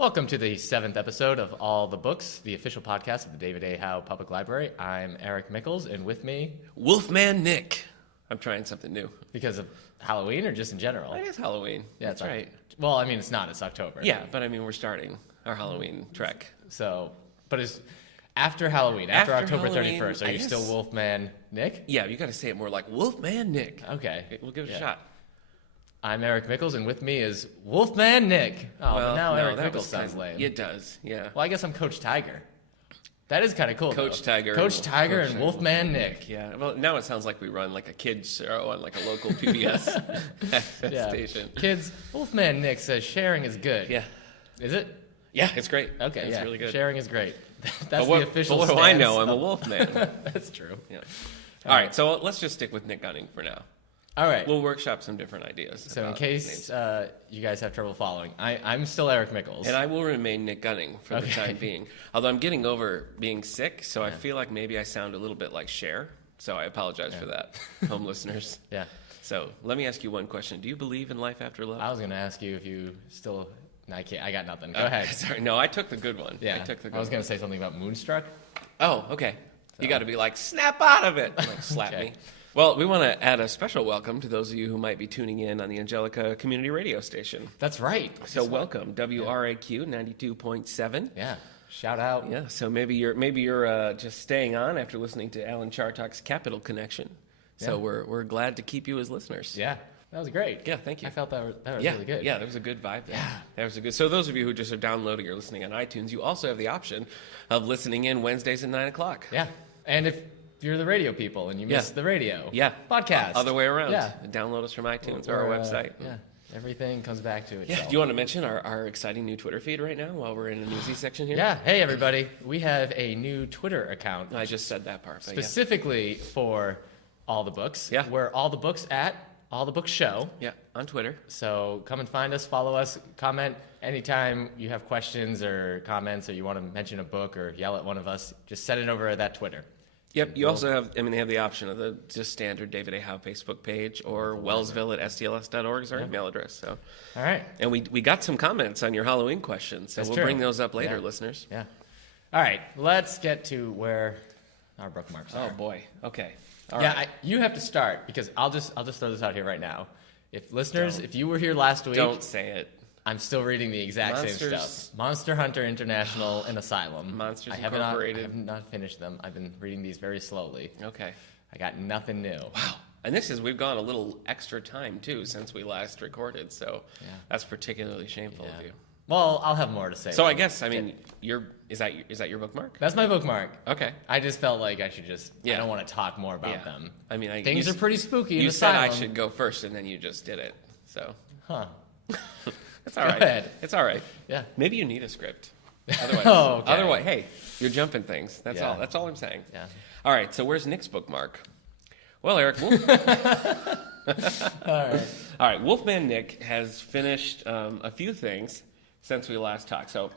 Welcome to the 7th episode of All the Books, the official podcast of the David A. Howe Public Library. I'm Eric Mickles, and with me... Wolfman Nick. I'm trying something new. Because of Halloween or just in general? It is Halloween. Yeah, that's right. Well, I mean, it's not. It's October. Yeah, but I mean, we're starting our Halloween trek. So, but it's after Halloween, after October Halloween, 31st. Are you still Wolfman Nick? Yeah, you got to say it more like Wolfman Nick. Okay. We'll give it a shot. I'm Eric Mickles, and with me is Wolfman Nick. Oh, well, but now no, Eric Mickles sounds lame. It does, yeah. Well, I guess I'm Coach Tiger. That is kind of cool, Coach Tiger. Coach Tiger and Wolfman Nick. Yeah, well, now it sounds like we run like a kids show on like a local PBS station. Kids, Wolfman Nick says sharing is good. Yeah. Is it? Yeah, it's great. Okay, it's really good. Sharing is great. That's the official But what do I know? I'm a Wolfman. That's true. Yeah. All right, so let's just stick with Nick Gunning for now. All right. We'll workshop some different ideas. So in case you guys have trouble following, I'm still Eric Mickles. And I will remain Nick Gunning for the time being. Although I'm getting over being sick, so I feel like maybe I sound a little bit like Cher. So I apologize for that, home listeners. Yeah. So let me ask you one question. Do you believe in life after love? I was going to ask you if you still... No, I can't. I got nothing. Go ahead. Sorry. No, I took the good one. Yeah. I was going to say something about Moonstruck. Oh, okay. So. You got to be like, snap out of it. Like, slap me. Well, we want to add a special welcome to those of you who might be tuning in on the Angelica Community Radio Station. That's right. So welcome, WRAQ 92.7. Yeah. Shout out. Yeah. So maybe you're just staying on after listening to Alan Chartock's Capital Connection. So we're glad to keep you as listeners. Yeah. That was great. Yeah, thank you. I felt that was really good. Yeah, there was a good vibe there. Yeah. That was a good. So those of you who just are downloading or listening on iTunes, you also have the option of listening in Wednesdays at 9 o'clock. Yeah. And if you're the radio people and you miss the radio. Yeah. Podcast. Other way around. Yeah. Download us from iTunes or our website. Yeah. Everything comes back to itself. Yeah. Do you want to mention our exciting new Twitter feed right now while we're in the newsy section here? Yeah. Hey, everybody. We have a new Twitter account. I just said that part. Specifically for All the Books. Yeah. We're All the Books at All the Books Show. Yeah. On Twitter. So come and find us, follow us, comment anytime you have questions or comments or you want to mention a book or yell at one of us, just send it over at that Twitter. Yep. You also have, they have the option of the just standard David A. Howe Facebook page or Wellsville at stls.org is our email address. So, all right. And we got some comments on your Halloween questions, so we'll bring those up later, listeners. Yeah. All right. Let's get to where our bookmarks are. Oh boy. Okay. All right. You have to start because I'll just throw this out here right now. If listeners, if you were here last week, don't say it. I'm still reading the exact same stuff. Monster Hunter International and Asylum. Monsters Incorporated. I have not finished them. I've been reading these very slowly. Okay. I got nothing new. Wow. And we've gone a little extra time, too, since we last recorded, so that's particularly shameful of you. Well, I'll have more to say. So I guess, is that your bookmark? That's my bookmark. Okay. I just felt like I should I don't want to talk more about them. Things are pretty spooky in You Asylum. said I should go first, and then you just did it, so. Huh. It's all right. Go ahead. It's all right. Yeah. Maybe you need a script. Otherwise, okay. Hey, you're jumping things. That's all. That's all I'm saying. Yeah. All right. So where's Nick's bookmark? Well, Eric. All right. Wolfman Nick has finished a few things since we last talked. So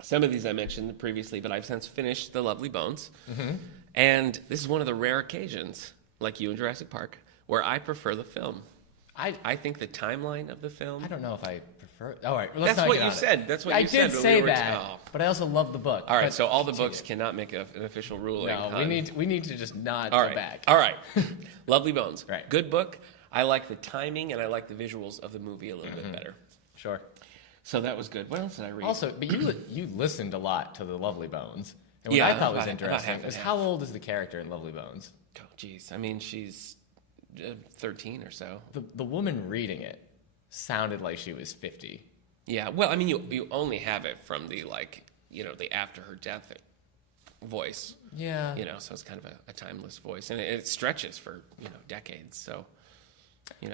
some of these I mentioned previously, but I've since finished The Lovely Bones. Mm-hmm. And this is one of the rare occasions, like you in Jurassic Park, where I prefer the film. I think the timeline of the film... I don't know if I prefer... All right. Well, that's what you said. That's what you said. I did say that, but I also love the book. All right, so all the books cannot make an official ruling. No, we need to just nod go back. All right. Lovely Bones. Right. Good book. I like the timing, and I like the visuals of the movie a little bit better. Sure. So that was good. What else did I read? Also, but you listened a lot to The Lovely Bones. And what I thought was interesting is how old is the character in Lovely Bones? Oh, geez. she's 13 or so. The woman reading it sounded like she was 50. Yeah, well, you only have it from the, the after her death voice. Yeah. So it's kind of a timeless voice. And it stretches for, decades, so...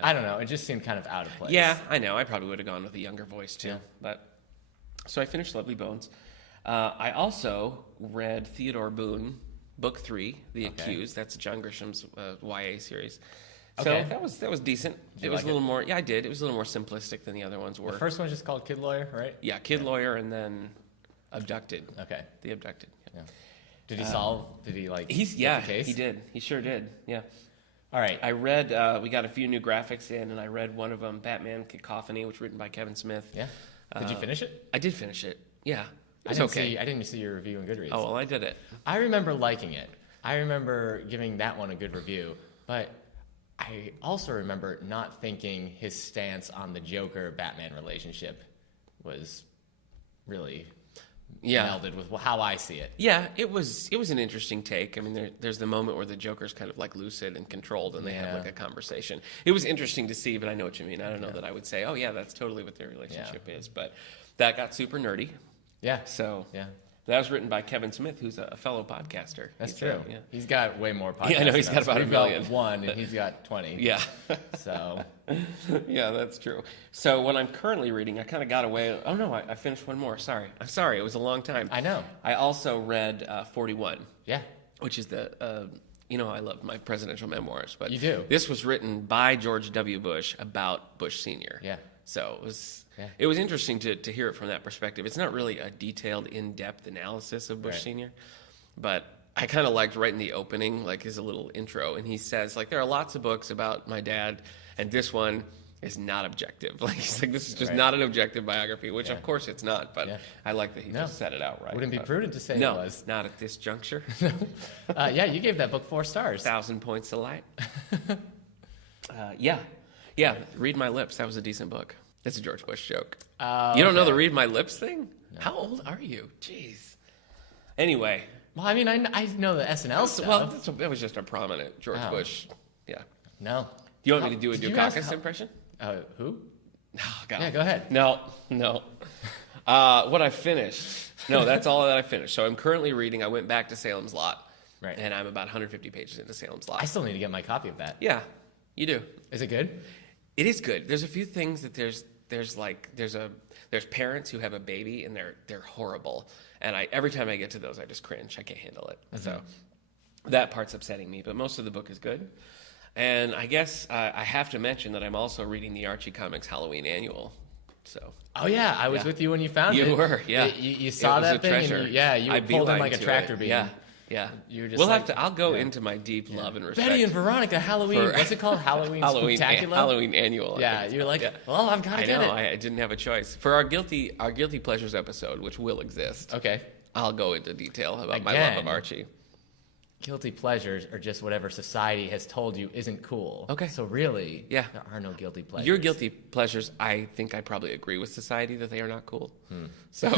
I don't know. It just seemed kind of out of place. Yeah, I know. I probably would have gone with a younger voice, too. Yeah. So I finished Lovely Bones. I also read Theodore Boone, Book 3, The Accused. That's John Grisham's YA series. So that was decent. It was a little more... Yeah, I did. It was a little more simplistic than the other ones were. The first one's just called Kid Lawyer, right? Yeah, Kid Lawyer and then Abducted. Okay. The Abducted. Yeah. Did he solve... Did he, get the case? He did. He sure did. Yeah. All right. I read, we got a few new graphics in, and I read one of them, Batman Cacophony, which was written by Kevin Smith. Yeah. Did you finish it? I did finish it. Yeah, I it's didn't okay. I didn't see your review on Goodreads. Oh well, I did it. I remember liking it. I remember giving that one a good review, but I also remember not thinking his stance on the Joker-Batman relationship was really melded with how I see it. Yeah, it was an interesting take. I mean, there's the moment where the Joker's kind of like lucid and controlled, and they have like a conversation. It was interesting to see, but I know what you mean. I don't know that I would say, oh yeah, that's totally what their relationship is. But that got super nerdy. Yeah. So yeah. That was written by Kevin Smith, who's a fellow podcaster. That's true. Yeah. He's got way more podcasts. Yeah, I know he's got about a million. One, and he's got 20. Yeah. So. Yeah, that's true. So what I'm currently reading, I kind of got away. Oh no, I finished one more. Sorry, I'm sorry. It was a long time. I know. I also read 41. Yeah. Which is the. I love my presidential memoirs, but you do. This was written by George W. Bush about Bush Sr. Yeah. So it was interesting to hear it from that perspective. It's not really a detailed, in-depth analysis of Bush Sr., but I kind of liked right in the opening, like his little intro, and he says, like, there are lots of books about my dad, and this one is not objective. Like, he's like, this is just not an objective biography, which of course it's not, but I like that he just said it outright. Wouldn't be prudent to say it was. No, not at this juncture. Yeah, you gave that book 4 stars. 1,000 points to light. Yeah, Read My Lips. That was a decent book. That's a George Bush joke. You don't know the Read My Lips thing? No. How old are you? Jeez. Anyway. Well, I mean, I know the SNL stuff. Well, that was just a prominent George Bush. Yeah. No. Do you want me to do a Dukakis impression? Who? Oh, God. Yeah, go ahead. No. What I finished. No, that's all that I finished. So I'm currently reading. I went back to Salem's Lot. Right. And I'm about 150 pages into Salem's Lot. I still need to get my copy of that. Yeah, you do. Is it good? It is good. There's a few things that there's parents who have a baby and they're horrible. And every time I get to those, I just cringe. I can't handle it. Mm-hmm. So that part's upsetting me. But most of the book is good. And I guess I have to mention that I'm also reading the Archie Comics Halloween Annual. So. Oh yeah, I was with you when you found it. You were, yeah. You saw that thing, treasure. and you were pulled in like a tractor beam. Yeah. You were just we'll have to. I'll go into my deep love and respect. Betty and Veronica Halloween. What's it called? Halloween Spectacular. Halloween Annual. Yeah, you're like, well, I've got to get it. I didn't have a choice for our guilty pleasures episode, which will exist. Okay. I'll go into detail about my love of Archie. Guilty pleasures are just whatever society has told you isn't cool. Okay. So really, there are no guilty pleasures. Your guilty pleasures, I think I probably agree with society that they are not cool. So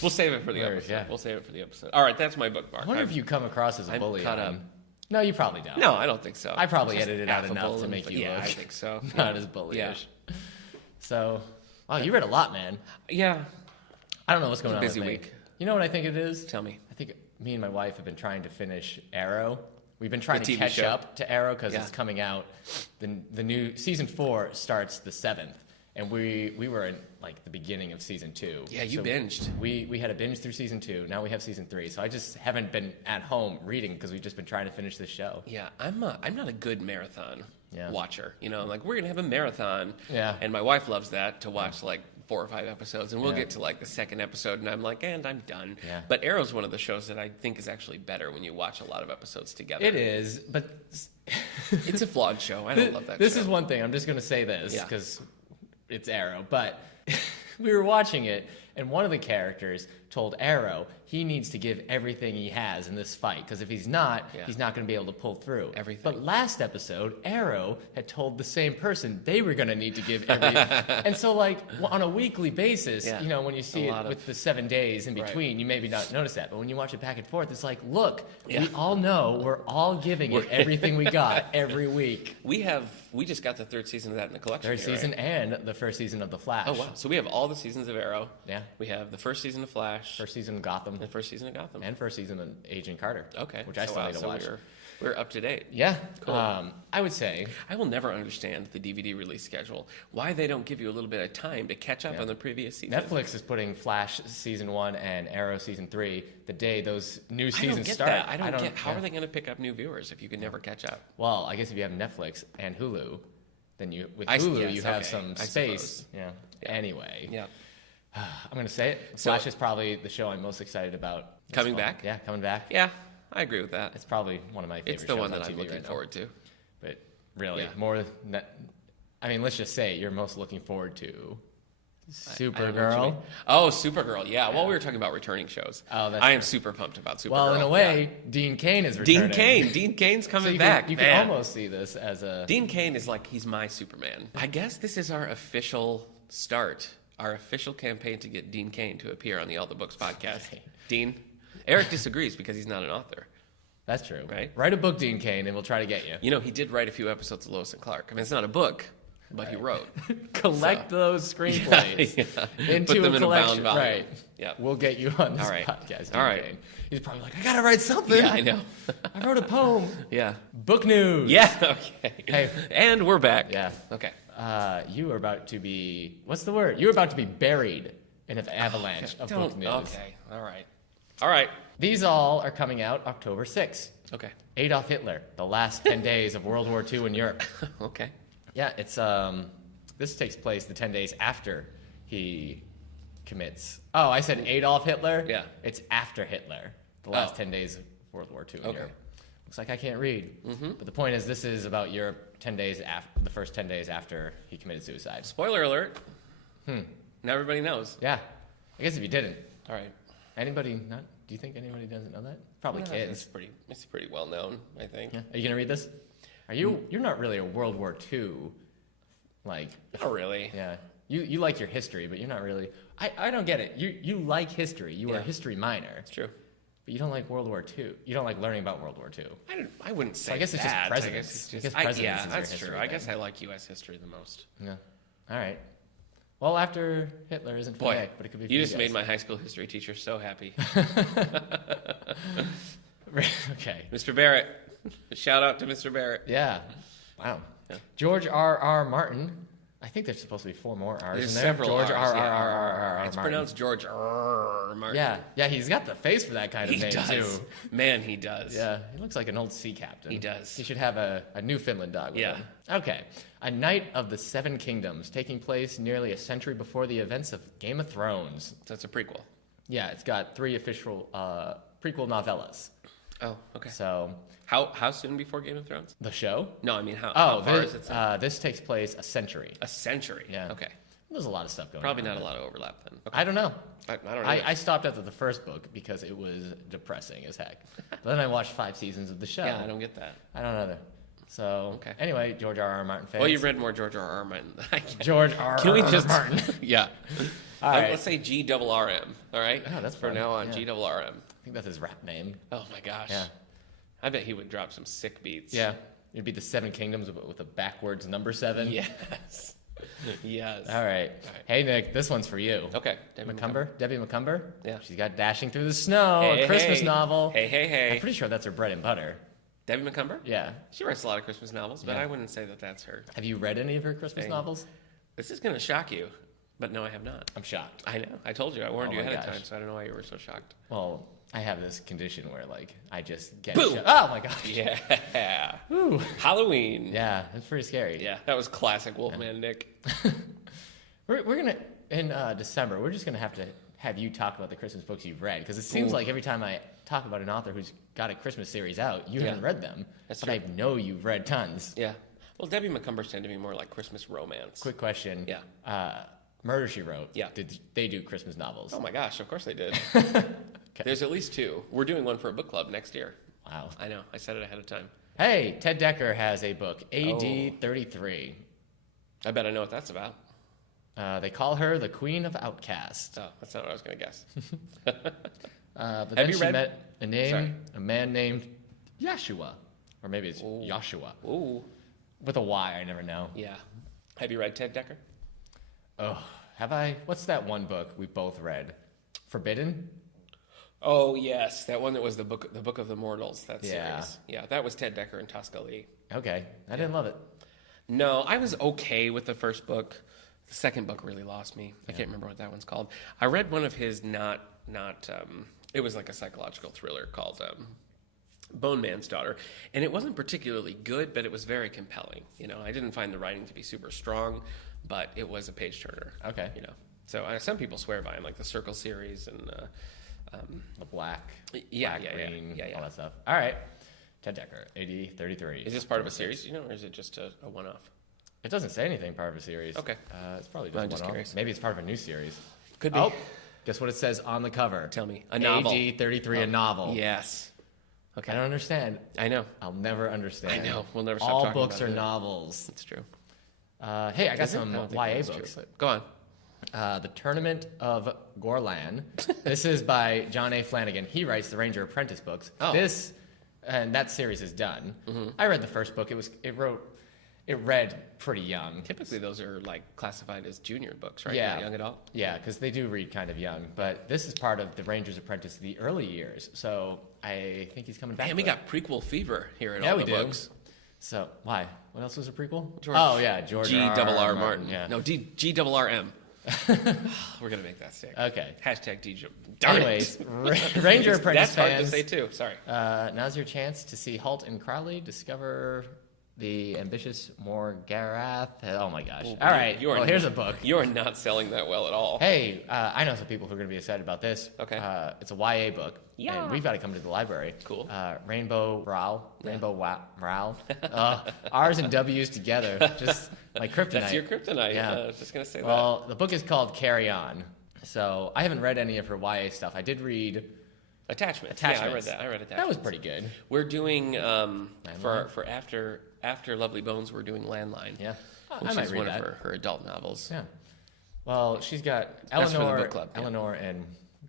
we'll save it for the episode. Yeah. We'll save it for the episode. All right, that's my bookmark. I wonder if you come across as a bully. Cut up. No, you probably don't. No, I don't think so. I probably edited out enough to make you look. I think so. Not as bullyish. Yeah. So, wow, you read a lot, man. Yeah. I don't know what's going on. Busy week. You know what I think it is? Tell me. I think me and my wife have been trying to finish Arrow. We've been trying to TV catch show. up to Arrow because it's coming out. The new season 4 starts the 7th, and we were in like the beginning of season 2. Yeah, you binged. We had a binge through season 2. Now we have season 3. So I just haven't been at home reading because we've just been trying to finish this show. Yeah, I'm not a good marathon watcher. You know, like we're gonna have a marathon. Yeah. And my wife loves that to watch like 4 or 5 episodes, and we'll get to like the second episode, and I'm like, and I'm done. Yeah. But Arrow's one of the shows that I think is actually better when you watch a lot of episodes together. It is, but it's a flawed show. I don't love that. This show. is one thing. I'm just going to say this because it's Arrow, but we were watching it, and one of the characters told Arrow he needs to give everything he has in this fight because if he's not, he's not going to be able to pull through. Everything. But last episode, Arrow had told the same person they were going to need to give everything. And so, like, on a weekly basis, you know, when you see it with the 7 days in between, you maybe not notice that. But when you watch it back and forth, it's like, look, we all know we're all giving it everything we got every week. We just got the 3rd season of that in the collection. 3rd season and the 1st season of The Flash. Oh, wow. So we have all the seasons of Arrow. Yeah. We have the 1st season of Flash. 1st season of Gotham. And 1st season of Gotham. And 1st season of Agent Carter. Okay. Which I still need to watch. We're up to date. Yeah. Cool. I would say. I will never understand the DVD release schedule. Why they don't give you a little bit of time to catch up on the previous season. Netflix is putting Flash season 1 and Arrow season 3 the day those new seasons start. That. I don't get how are they going to pick up new viewers if you can never catch up? Well, I guess if you have Netflix and Hulu, then you have some space. Yeah. Anyway. Yeah. I'm going to say it. Flash is probably the show I'm most excited about. Coming back? Yeah, coming back. Yeah, I agree with that. It's probably one of my favorite shows. It's the one that on I'm TV looking right forward to. But really, more than that, I mean, let's just say you're most looking forward to Supergirl. Oh, Supergirl. Yeah. Well, we were talking about returning shows. Oh, that's I true. am super pumped about Supergirl. Well, in a way, Dean Cain is returning. Dean Cain's coming so back. You can almost see this as a... Dean Cain is like, he's my Superman. I guess this is our official start, our official campaign to get Dean Cain to appear on the All the Books podcast. Dean? Eric disagrees because he's not an author. That's true. Right? Write a book, Dean Cain, and we'll try to get you. You know, he did write a few episodes of Lois and Clark. I mean, it's not a book, but he wrote. Collect those screenplays into Put them a in collection. a bound volume. Right. Yeah. We'll get you on this All right. podcast, All right. Cain. He's probably like, I gotta write something. Yeah, I know. I wrote a poem. Yeah. Book news. Yeah, okay. Hey. And we're back. Yeah. Okay. You are about to be, what's the word? You're about to be buried in an avalanche of book news. Okay. All right. All right. These all are coming out October 6th. Okay. Adolf Hitler, the last 10 days of World War II in Europe. Okay. Yeah, it's this takes place the 10 days after he commits. Oh, I said Adolf Hitler? Yeah. It's after Hitler, the last 10 days of World War II in Europe. Looks like I can't read. Mm-hmm. But the point is, this is about Europe 10 days after, the first 10 days after he committed suicide. Spoiler alert. Now everybody knows. Yeah. I guess if you didn't. All right. Anybody not? Do you think anybody doesn't know that? Probably kids. It's pretty well known, I think. Yeah. Are you gonna read this? Are you? You're not really a World War II, like. Not really. Yeah. You like your history, but you're not really. I don't get it. You like history. You were a history minor. It's true. But you don't like World War II. You don't like learning about World War II. I wouldn't say So I guess it's just that. presidents. I guess presidents is your that's history true. I thing. guess I like U.S. history the most. Yeah. All right. Well, after Hitler isn't for Nick, but it could be for you just guys. made my high school history teacher so happy. Okay. Mr. Barrett. Shout out to Mr. Barrett. Yeah. Wow. Yeah. George R. Martin. I think there's supposed to be 4 more R's There's in there. several George R's. R. It's Martin. pronounced George R. Martin. Yeah, he's got the face for that kind of He name does. too. Man, he does. Yeah, he looks like an old sea captain. He does. He should have a Newfoundland dog with him. Okay. A Knight of the Seven Kingdoms, taking place nearly a century before the events of Game of Thrones. So it's a prequel. Yeah, it's got 3 official prequel novellas. Oh, okay. So How soon before Game of Thrones? the show? No, I mean how far this, is it set? this takes place a century. A century. Yeah. Okay. There's a lot of stuff going Probably on. not a lot of overlap then. Okay. I don't know. I don't know. I stopped after the first book because it was depressing as heck. But then I watched 5 seasons of the show. Yeah, I don't get that. I don't either. So, Okay. anyway, George R. Martin fans. Well, you read more George R. Martin than I can. George R. Can we just Martin. Yeah. All right. Let's say GRRM. All right. Oh, that's for fun. now on. Yeah. GRRM. I think that's his rap name. Oh my gosh. Yeah. I bet he would drop some sick beats. Yeah. It'd be the 7 Kingdoms with a backwards number 7. Yes. Yes. All right. Hey, Nick, this one's for you. Okay. Debbie McCumber? Yeah. She's got Dashing Through the Snow, Hey, a Christmas hey. novel. Hey. I'm pretty sure that's her bread and butter. Debbie McCumber? Yeah. She writes a lot of Christmas novels, but Yeah. I wouldn't say that that's her. Have you read any of her Christmas Thing. novels? This is going to shock you, but no, I have not. I'm shocked. I know. I told you. I warned Oh you my ahead of gosh. time, so I don't know why you were so shocked. Well, I have this condition where, like, I just get Boom! shut. Oh, my gosh. Yeah. Ooh. Halloween. Yeah, it's pretty scary. Yeah, that was classic Wolfman Nick. We're going to, in December, we're just going to have you talk about the Christmas books you've read. Because it seems like every time I talk about an author who's got a Christmas series out, you haven't read them. That's but true. I know you've read tons. Yeah. Well, Debbie McCumbers tend to be more like Christmas romance. Quick question. Yeah. Murder, She Wrote. Yeah. Did they do Christmas novels? Oh my gosh, of course they did. Okay. There's at least 2. We're doing one for a book club next year. Wow. I know. I said it ahead of time. Hey, Ted Dekker has a book, AD 33. I bet I know what that's about. They call her the Queen of Outcasts. Oh, that's not what I was going to guess. But then you she read- met a man named Yeshua. Or maybe it's Joshua. Ooh. With a Y, I never know. Yeah. Have you read Ted Dekker? Oh, have I? What's that one book we both read? Forbidden? Oh yes, that one that was the book of the Mortals. That Yeah. series. Yeah, that was Ted Dekker and Tosca Lee. Okay. I didn't love it. No, I was okay with the first book. The second book really lost me. I can't remember what that one's called. I read one of his it was like a psychological thriller called Bone Man's Daughter, and it wasn't particularly good, but it was very compelling. You know, I didn't find the writing to be super strong, but it was a page turner. Okay. You know, so some people swear by him, like the Circle series and The black, yeah, green, yeah. all that stuff. All right. Ted Dekker, AD 33. Is this part of a series, you know, or is it just a one-off? It doesn't say anything part of a series. Okay. It's probably I'm just just one-off. curious. Maybe it's part of a new series. Could be. Oh, guess what it says on the cover? Tell me. A novel. AD 33, a novel. Yes. Okay. I don't understand. I know. I'll never understand. I know. We'll never stop All talking books about are it. novels. That's true. Hey, I got some YA books. Go on. The Tournament of Gorlan. This is by John A. Flanagan. He writes the Ranger Apprentice books. Oh. And that series is done. I read the first book. It read pretty young. Typically, those are like classified as junior books, right? Yeah. Not young adult. Yeah, because they do read kind of young. But this is part of the Ranger's Apprentice, the early years. So I think he's coming back. And we got prequel fever here in Yeah, all we the do. books. So why? What else was a prequel? George George G.R.R. Martin. Yeah. No, G.R.R.M. We're gonna make that stick. Okay. Hashtag DJ. Anyways, Ranger Apprentice That's hard to fans, say too. Sorry. now's your chance to see Halt and Crowley discover the ambitious Morgarath. Oh my gosh! All right. Well, here's a book. You are not selling that well at all. Hey, I know some people who are going to be excited about this. Okay. It's a YA book. Yeah. And we've got to come to the library. Cool. Rainbow Rowell. R's and W's together. Just like kryptonite. That's your kryptonite. Yeah. I was just gonna say Well, the book is called Carry On. So I haven't read any of her YA stuff. I did read Attachments. Attachments. Yeah, I read that. I read Attachments. That was pretty good. We're doing for after Lovely Bones. We're doing Landline. Yeah. Which I might is read one that. of her adult novels. Yeah. Well, she's got That's for the Eleanor, book club, yeah. Eleanor and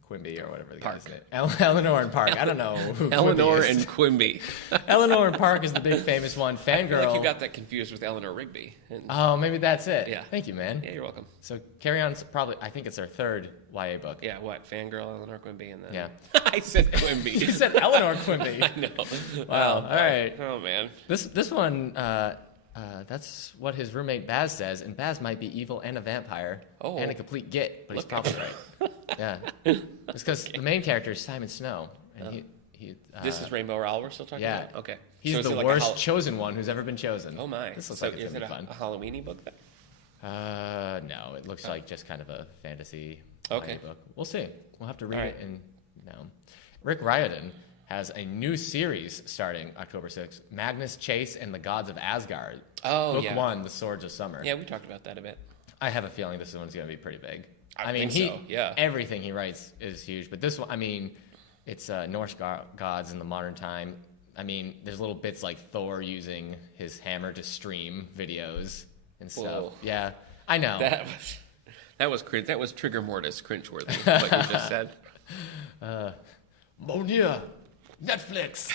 Quimby or whatever the Park. guy's name. Eleanor and Park. I don't know who Eleanor Quimby is. and Quimby. Eleanor and Park is the big famous one. I feel Fangirl. like you got that confused with Eleanor Rigby. And, Oh, maybe that's it. Yeah. Thank you, man. yeah, you're welcome. So Carry On's probably, I think it's her third YA book. Yeah, what? Fangirl, Eleanor Quimby, and then... Yeah. I said Quimby. You said Eleanor Quimby. I know. Wow. All right. Oh, man. This one, that's what his roommate Baz says, and Baz might be evil and a vampire Oh. and a complete git, but he's Look probably right. Yeah. It's because the main character is Simon Snow, and he This is Rainbow Rowell we're still talking yeah. about? Okay. He's So is the it like a worst chosen one who's ever been chosen. Oh, my. This looks So like it's is gonna it be fun. a Halloween-y book then? No, it looks like just kind of a fantasy Okay. book. We'll see. We'll have to read All it. And Rick Riordan has a new series starting October 6th, Magnus Chase and the Gods of Asgard. Oh, Book yeah. 1, The Swords of Summer. Yeah, we talked about that a bit. I have a feeling this one's going to be pretty big. I mean, think so, yeah. everything he writes is huge, but this one, I mean, it's Norse gods in the modern time. I mean, there's little bits like Thor using his hammer to stream videos and stuff. Whoa. Yeah, I know. That was cringe. That was trigger mortis cringeworthy. What you just said. Monia, Netflix.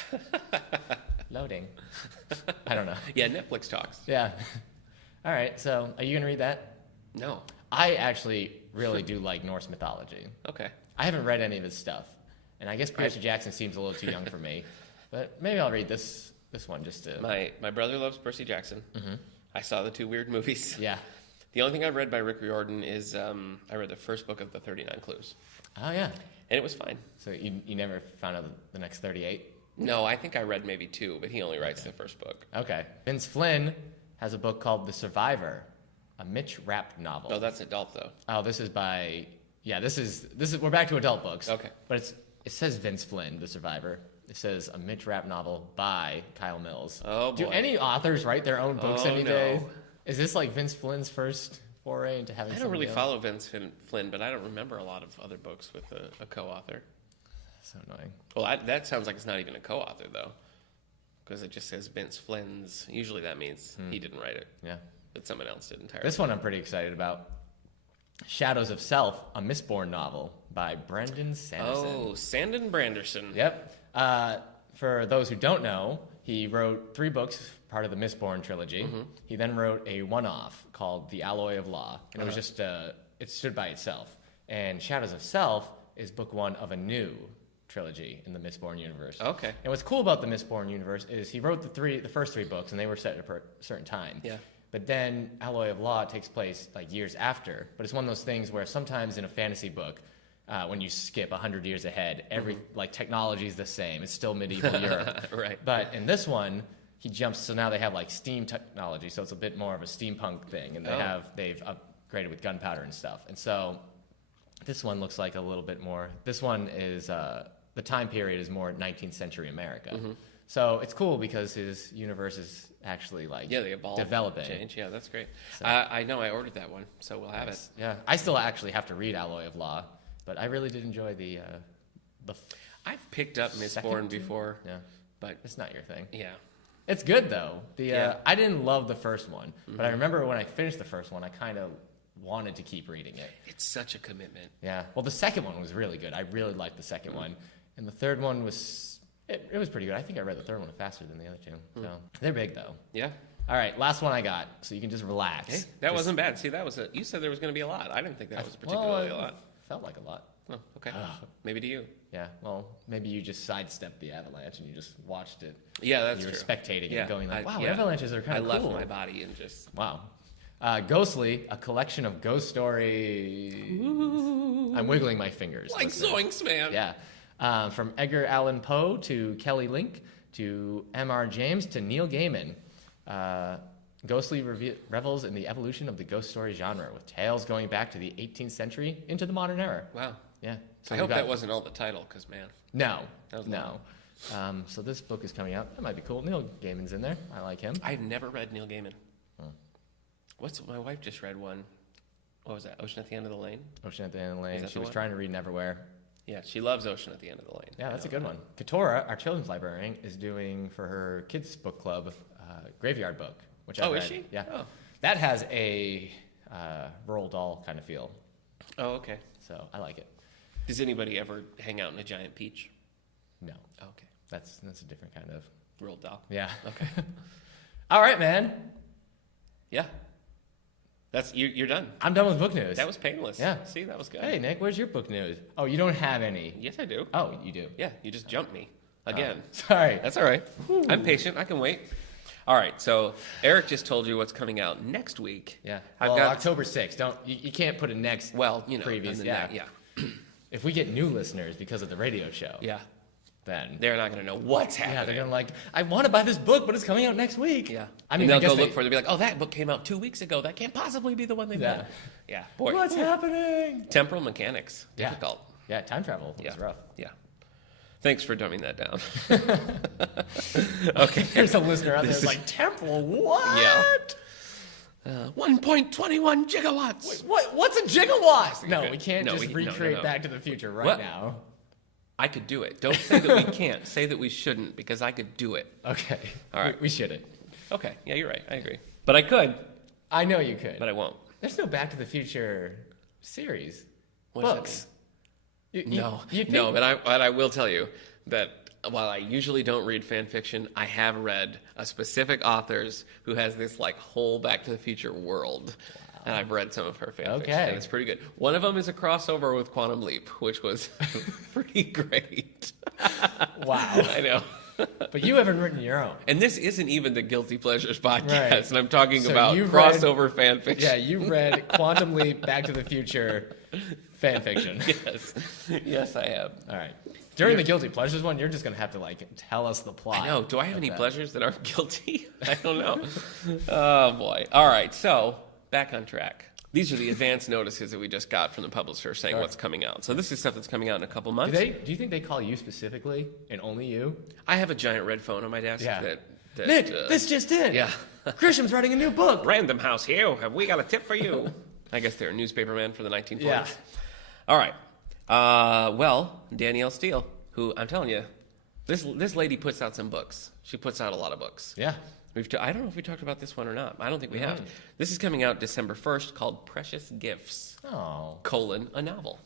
Loading. I don't know. Yeah, Netflix talks. Yeah. All right. So, are you gonna read that? No. I actually really do like Norse mythology. Okay. I haven't read any of his stuff, and I guess Percy Jackson seems a little too young for me. But maybe I'll read this one just to. My brother loves Percy Jackson. Mm-hmm. I saw the 2 weird movies. Yeah. The only thing I've read by Rick Riordan is I read the first book of the 39 Clues, Oh yeah. and it was fine. So you never found out the next 38? No, I think I read maybe 2, but he only writes the first book. Okay. Vince Flynn has a book called The Survivor, a Mitch Rapp novel. No, that's adult though. Oh, this is by. Yeah, this is. We're back to adult books. Okay. But it says Vince Flynn, The Survivor. It says a Mitch Rapp novel by Kyle Mills. Oh, boy. Do any authors write their own books Oh, any no. day? Is this like Vince Flynn's first foray into having? I don't really somebody else? follow Vince Flynn, but I don't remember a lot of other books with a co-author. So annoying. Well, that sounds like it's not even a co-author though, because it just says Vince Flynn's. Usually that means he didn't write it. Yeah. That someone else did entirely. This one I'm pretty excited about. Shadows of Self, a Mistborn novel by Brendan Sanderson. Oh, Sandon Branderson. Yep. For those who don't know, he wrote 3 books, part of the Mistborn trilogy. Mm-hmm. He then wrote a one-off called The Alloy of Law, and it was just it stood by itself. And Shadows of Self is book 1 of a new trilogy in the Mistborn universe. Okay. And what's cool about the Mistborn universe is he wrote the first 3 books, and they were set at a certain time. Yeah. But then Alloy of Law takes place like years after. But it's one of those things where sometimes in a fantasy book, when you skip 100 years ahead, like technology is the same. It's still medieval Europe. Right. But in this one, he jumps. So now they have like steam technology. So it's a bit more of a steampunk thing, and they've upgraded with gunpowder and stuff. And so this one looks like a little bit more. This one is the time period is more 19th century America. So it's cool because his universe is actually like they evolve, developing. Change. Yeah, that's great. So, I know I ordered that one, so we'll have it. Yeah, I still actually have to read Alloy of Law, but I really did enjoy the. I've picked up Mistborn before. Yeah, but it's not your thing. Yeah. It's good though. I didn't love the first one, but I remember when I finished the first one, I kind of wanted to keep reading it. It's such a commitment. Yeah. Well, the second one was really good. I really liked the second one, and the third one was it was pretty good. I think I read the third one faster than the other two. So they're big though. Yeah. All right, last one I got, so you can just relax. Hey, that wasn't bad. See, you said there was going to be a lot. I didn't think that was particularly a lot. Felt like a lot. Oh, okay. Maybe to you. Yeah, well, maybe you just sidestepped the avalanche and you just watched it. Yeah, that's true. You were true. spectating it, going like, wow, yeah. avalanches are kind of cool. I left my body and just... Wow. Ghostly, a collection of ghost stories. Ooh. I'm wiggling my fingers. Like Zoinks, man. Yeah. From Edgar Allan Poe to Kelly Link to M.R. James to Neil Gaiman. Ghostly revels in the evolution of the ghost story genre, with tales going back to the 18th century into the modern era. Wow. Yeah. So I hope that wasn't all the title, because, man. No. So this book is coming out. That might be cool. Neil Gaiman's in there. I like him. I've never read Neil Gaiman. My wife just read one. What was that? Ocean at the End of the Lane? Ocean at the End of the Lane. She was trying to read Neverwhere. Yeah, she loves Ocean at the End of the Lane. Yeah, that's a good one. Katora, our children's librarian, is doing for her kids' book club Graveyard Book, which I read. Is she? Yeah. Oh. That has a Roald Dahl kind of feel. Oh, okay. So I like it. Does anybody ever hang out in a giant peach? No. Okay. That's a different kind of Roald Dahl. Yeah. Okay. All right, man. Yeah. That's you're done. I'm done with book news. That was painless. Yeah. See, that was good. Hey, Nick, where's your book news? Oh, you don't have any. Yes, I do. Oh, you do. Yeah, you just jumped me again. Sorry. That's all right. I'm patient. I can wait. All right. So Eric just told you what's coming out next week. Yeah. Well, October 6th. You can't put a next. Well, previous. Yeah. If we get new listeners because of the radio show. Yeah. Then they're not going to know what's happening. Yeah, they're going to like, I want to buy this book, but it's coming out next week. Yeah. I mean, they'll go look for it. They'll be like, oh, that book came out 2 weeks ago. That can't possibly be the one they bought. Yeah. Boy. What's happening? Temporal mechanics. Difficult. Yeah, time travel is rough. Yeah. Thanks for dumbing that down. Okay. There's a listener out there who's like, temporal what? Yeah. 1.21 gigawatts. Wait, what's a gigawatt? No, we can't recreate Back to the Future now. I could do it. Don't say that we can't. Say that we shouldn't, because I could do it. Okay. All right. We shouldn't. Okay. Yeah, you're right. I agree. But I could. I know you could. But I won't. There's no Back to the Future series. Books. No, but I will tell you that while I usually don't read fan fiction, I have read a specific author's who has this like whole Back to the Future world. And I've read some of her fan fiction, and it's pretty good. One of them is a crossover with Quantum Leap, which was pretty great. Wow. I know. But you haven't written your own. And this isn't even the Guilty Pleasures podcast, right. And I'm talking about crossover fan fiction. Yeah, you read Quantum Leap, Back to the Future fan fiction. Yes, I have. All right. During the Guilty Pleasures one, you're just going to have to, tell us the plot. I know. Do I have any pleasures that aren't guilty? I don't know. Oh, boy. All right, so back on track. These are the advance notices that we just got from the publisher saying what's coming out. So this is stuff that's coming out in a couple months. Do you think they call you specifically and only you? I have a giant red phone on my desk. Yeah. That Nick, this just in. Yeah. Grisham's writing a new book. Random House here. Have we got a tip for you? I guess they're a newspaperman for the 1940s. Yeah. All right. Well, Danielle Steele, who I'm telling you, this lady puts out some books. She puts out a lot of books. Yeah. I don't know if we talked about this one or not. I don't think we have. This is coming out December 1st, called Precious Gifts, a novel.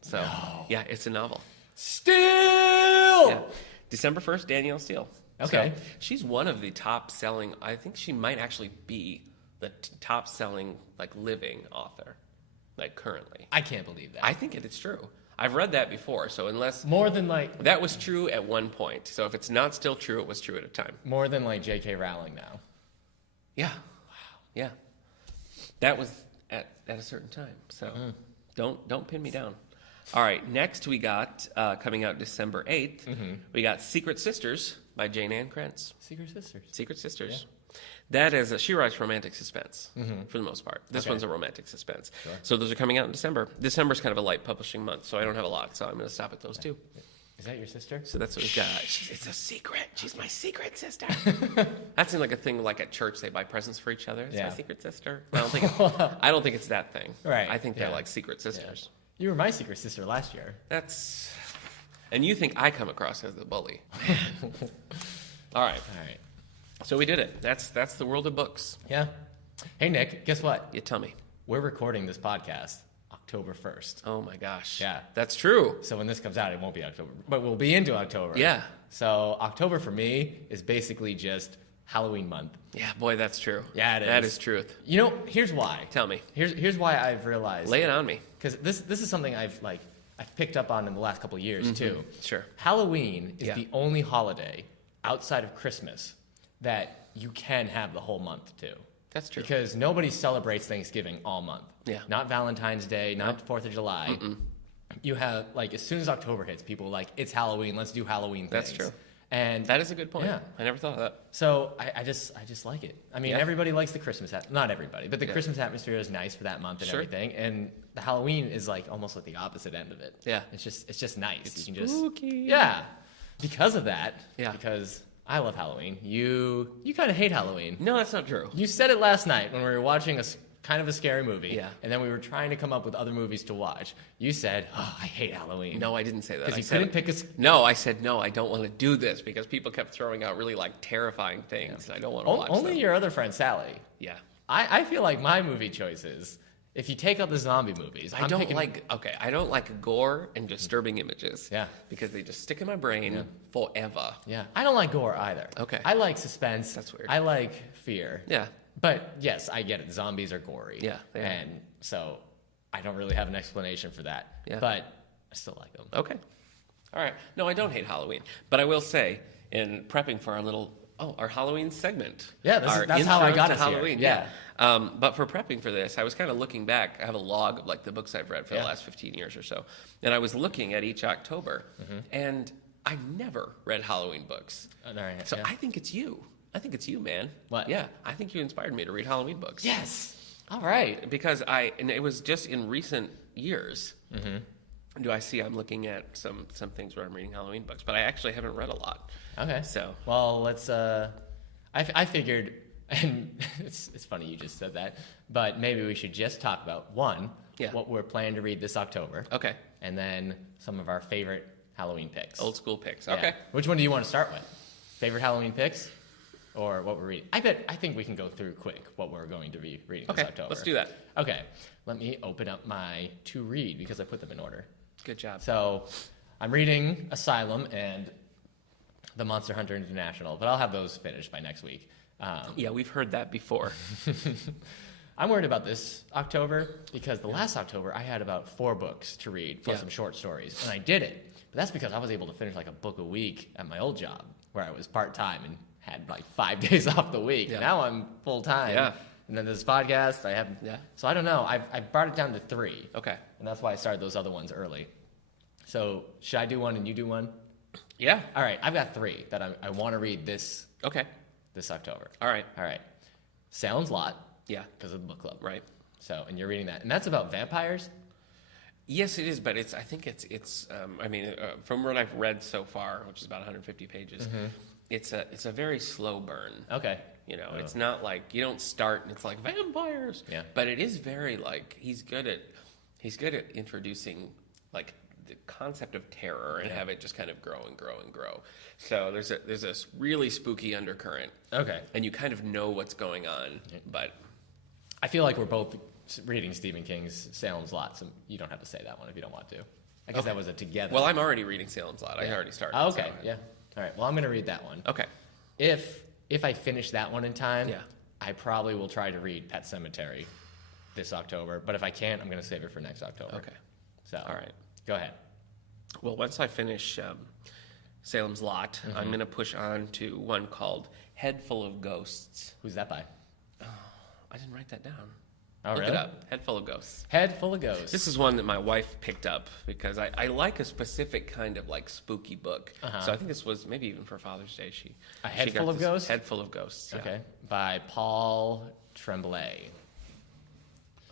So, yeah, it's a novel. Steele! Yeah. December 1st, Danielle Steele. Okay. So, she's one of the top-selling, I think she might actually be the top-selling, living author, currently. I can't believe that. I think it's true. I've read that before, so unless... More than, that was true at one point. So if it's not still true, it was true at a time. More than, J.K. Rowling now. Yeah. Wow. Yeah. That was at a certain time. So don't pin me down. All right. Next we got, coming out December 8th, we got Secret Sisters by Jane Ann Krentz. Secret Sisters. Yeah. That is she writes romantic suspense for the most part. This one's a romantic suspense. Sure. So those are coming out in December. December's kind of a light publishing month, so I don't have a lot, so I'm going to stop at those two. Is that your sister? So that's what we've got. It's a secret. She's my secret sister. That's like a thing like at church. They buy presents for each other. It's my secret sister. I don't think it's that thing. Right. I think they're like secret sisters. Yeah. You were my secret sister last year. And you think I come across as the bully. All right. So we did it. That's the world of books. Yeah. Hey, Nick, guess what? You tell me. We're recording this podcast October 1st. Oh, my gosh. Yeah. That's true. So when this comes out, it won't be October, but we'll be into October. Yeah. So October for me is basically just Halloween month. Yeah, boy, that's true. Yeah, it is. That is truth. You know, here's why. Tell me. Here's why I've realized. Lay it on me. Because this is something I've picked up on in the last couple of years, too. Sure. Halloween is the only holiday outside of Christmas that you can have the whole month, too. That's true. Because nobody celebrates Thanksgiving all month. Yeah. Not Valentine's Day, not 4th of July. You have, as soon as October hits, people are it's Halloween, let's do Halloween things. That's true. And that is a good point. Yeah. I never thought of that. So I just like it. I mean, everybody likes the Christmas not everybody, but the Yeah. Christmas atmosphere is nice for that month and everything. And the Halloween is almost the opposite end of it. Yeah. It's just nice. It's you can spooky. Yeah. Because of that. Yeah. Because I love Halloween. You kind of hate Halloween. No, that's not true. You said it last night when we were watching kind of a scary movie. Yeah. And then we were trying to come up with other movies to watch. You said, "Oh, I hate Halloween." No, I didn't say that. Because you couldn't pick a. No, I said no. I don't want to do this because people kept throwing out really terrifying things. And I don't want to watch Only them. your other friend Sally. Yeah. I feel like my movie choices. If you take out the zombie movies, I don't like gore and disturbing images. Yeah. Because they just stick in my brain forever. Yeah. I don't like gore either. Okay. I like suspense. That's weird. I like fear. Yeah. But yes, I get it. Zombies are gory. Yeah, they are. And so I don't really have an explanation for that. Yeah. But I still like them. Okay. All right. No, I don't hate Halloween. But I will say, in prepping for our Halloween segment. Yeah, that's how I got to it Halloween. Here. Yeah. But for prepping for this, I was kind of looking back. I have a log of the books I've read for the last 15 years or so. And I was looking at each October, and I never read Halloween books. All right, so I think it's you. I think it's you, man. What? Yeah, I think you inspired me to read Halloween books. Yes. All right. Because and it was just in recent years. Do I see I'm looking at some things where I'm reading Halloween books, but I actually haven't read a lot. Okay. So. Well, let's, I figured, and it's funny you just said that, but maybe we should just talk about, one, what we're planning to read this October. Okay. And then some of our favorite Halloween picks. Old school picks. Yeah. Okay. Which one do you want to start with? Favorite Halloween picks? Or what we're reading? I think we can go through quick what we're going to be reading this October. Let's do that. Okay. Let me open up my to read because I put them in order. Good job. So I'm reading Asylum and The Monster Hunter International, but I'll have those finished by next week. Yeah, we've heard that before. I'm worried about this October because the last October I had about 4 books to read plus some short stories, and I did it. But that's because I was able to finish a book a week at my old job where I was part-time and had 5 days off the week. Yeah. Now I'm full-time. Yeah. And then this podcast, I have. Yeah. So I don't know. I've brought it down to 3. Okay. And that's why I started those other ones early. So should I do one and you do one? Yeah. All right. I've got 3 that I want to read this October. All right. Salem's Lot. Yeah. Because of the book club. Right. So, and you're reading that. And that's about vampires? Yes, it is, but I think it's from what I've read so far, which is about 150 pages, it's a very slow burn. Okay. It's not like you don't start and it's like vampires. Yeah. But it is very he's good at introducing the concept of terror and have it just kind of grow and grow and grow. So there's a really spooky undercurrent. Okay. And you kind of know what's going on, but I feel like we're both reading Stephen King's Salem's Lot, so you don't have to say that one if you don't want to. I guess that was a together. Well, I'm already reading Salem's Lot. I already started. Oh, okay. So. Yeah. All right. Well, I'm going to read that one. Okay. If I finish that one in time, Yeah. I probably will try to read Pet Sematary this October. But if I can't, I'm going to save it for next October. Okay. So, All right. Go ahead. Well, once I finish Salem's Lot, I'm going to push on to one called Head Full of Ghosts. Who's that by? I didn't write that down. Oh, Look really? it up. Head Full of Ghosts. Head Full of Ghosts. This is one that my wife picked up because I like a specific kind of spooky book. So I think this was maybe even for Father's Day. A Head she got Full of this Ghosts? Head Full of Ghosts. Yeah. Okay. By Paul Tremblay.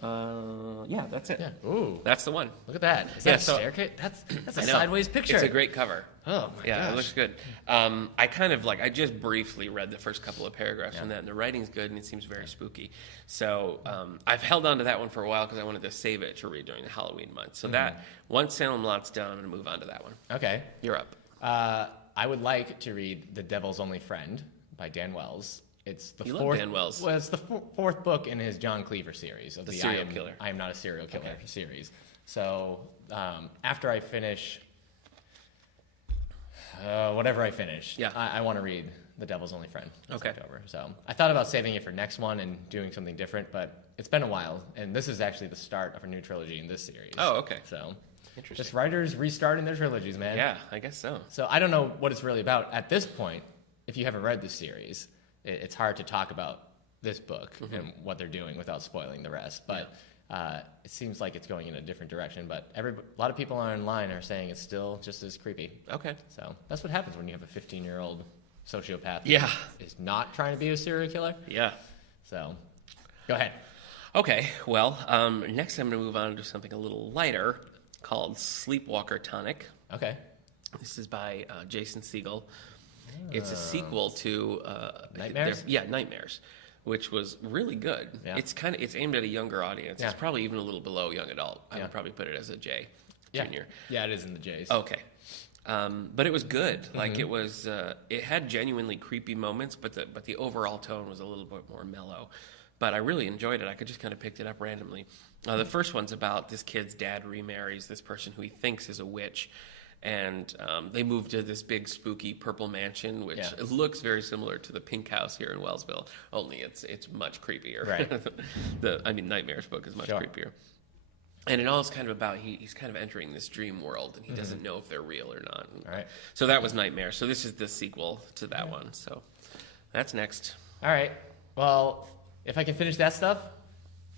Yeah, that's it. Yeah. Ooh. That's the one. Look at that. Is that a staircase? That's a sideways picture. It's a great cover. Oh, my gosh. It looks good. I just briefly read the first couple of paragraphs from that, and the writing's good, and it seems very spooky. So I've held on to that one for a while because I wanted to save it to read during the Halloween month. So that, once Salem Lot's done, I'm going to move on to that one. Okay. You're up. I would like to read The Devil's Only Friend by Dan Wells. It's the You fourth. love Dan Wells. Well, it's the fourth book in his John Cleaver series of the serial killer. I Am Not a Serial Killer series. So after I finish, whatever I finish, I want to read The Devil's Only Friend this October. So I thought about saving it for next one and doing something different, but it's been a while, and this is actually the start of a new trilogy in this series. Oh, okay. So Interesting. just writers restarting their trilogies, man. Yeah, I guess so. So I don't know what it's really about at this point. If you haven't read this series, it's hard to talk about this book and what they're doing without spoiling the rest. But it seems like it's going in a different direction. But a lot of people online are saying it's still just as creepy. Okay. So that's what happens when you have a 15-year-old sociopath who is not trying to be a serial killer. Yeah. So go ahead. Okay, well, next I'm going to move on to something a little lighter called Sleepwalker Tonic. Okay. This is by Jason Segel. It's a sequel to Nightmares? Nightmares, which was really good. Yeah. It's aimed at a younger audience. Yeah. It's probably even a little below young adult. I would probably put it as a J, junior. Yeah, it is in the J's. Okay. But it was good. Like it was, it had genuinely creepy moments, but the overall tone was a little bit more mellow. But I really enjoyed it. I could just kind of picked it up randomly. The first one's about this kid's dad remarries this person who he thinks is a witch. And they moved to this big spooky purple mansion, which looks very similar to the Pink House here in Wellsville. Only it's much creepier. Right. Nightmares book is much creepier. And it all is kind of about he's kind of entering this dream world, and he doesn't know if they're real or not. All right. So that was Nightmare. So this is the sequel to that one. So that's next. All right. Well, if I can finish that stuff,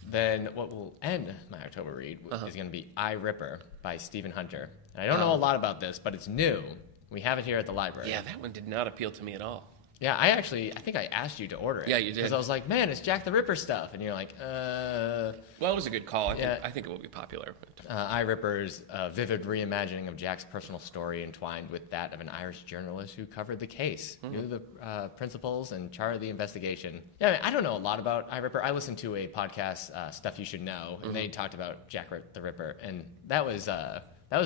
then what will end my October read is going to be I, Ripper by Stephen Hunter. And I don't know a lot about this, but it's new. We have it here at the library. Yeah, that one did not appeal to me at all. Yeah, I think I asked you to order it. Yeah, you did. Because I was like, man, it's Jack the Ripper stuff. And you're like, Well, it was a good call. I think it will be popular. I, Ripper's a vivid reimagining of Jack's personal story entwined with that of an Irish journalist who covered the case, knew the principles, and charted the investigation. Yeah, I mean, I don't know a lot about I, Ripper. I listened to a podcast, Stuff You Should Know, and they talked about Jack the Ripper. And that was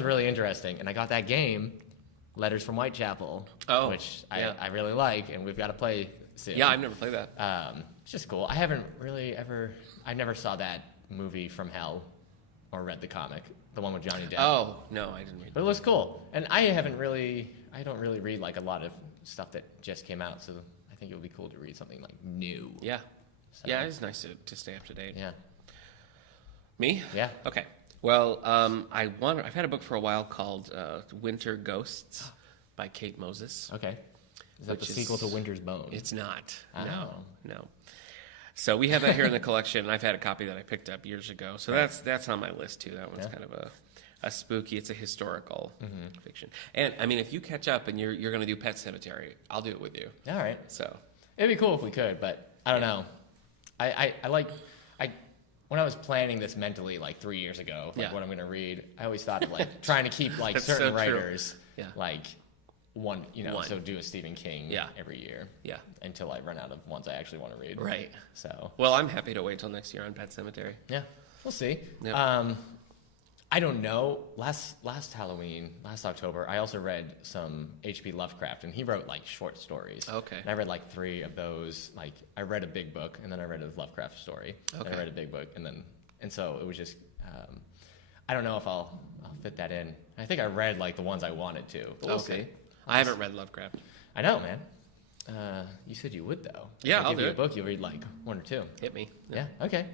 really interesting. And I got that game, Letters from Whitechapel, which I really like, and we've got to play soon. Yeah, I've never played that. It's just cool. I haven't really I never saw that movie From Hell or read the comic, the one with Johnny Depp. Oh, no, I didn't read that. But it looks cool. And I don't really read like a lot of stuff that just came out, so I think it would be cool to read something like new. Yeah. So, yeah, it's nice to stay up to date. Yeah. Me? Yeah. Okay. Well, I've had a book for a while called Winter Ghosts by Kate Moses. Okay. Is that the sequel to Winter's Bone? It's not. Oh. No. So we have that here in the collection, and I've had a copy that I picked up years ago. So that's on my list too. That one's kind of a spooky. It's a historical fiction. And I mean, if you catch up and you're going to do Pet Sematary, I'll do it with you. All right. So it'd be cool if we could, but I don't know. I when I was planning this mentally like 3 years ago, what I'm going to read, I always thought of like trying to keep like certain writers like one, so do a Stephen King every year. Yeah. Until I run out of ones I actually want to read. Right. So. Well, I'm happy to wait till next year on Pet Sematary. Yeah. We'll see. Yep. I don't know. Last October, I also read some H.P. Lovecraft, and he wrote like short stories. Okay. And I read like 3 of those. Like I read a big book, and then I read a Lovecraft story. Okay. And I read a big book, and so it was just. I don't know if I'll fit that in. I think I read like the ones I wanted to. But we'll see. I haven't read Lovecraft. I know, man. You said you would though. Yeah, I'll do you it. A book, you'll read like 1 or 2. Hit me. Yeah. Okay.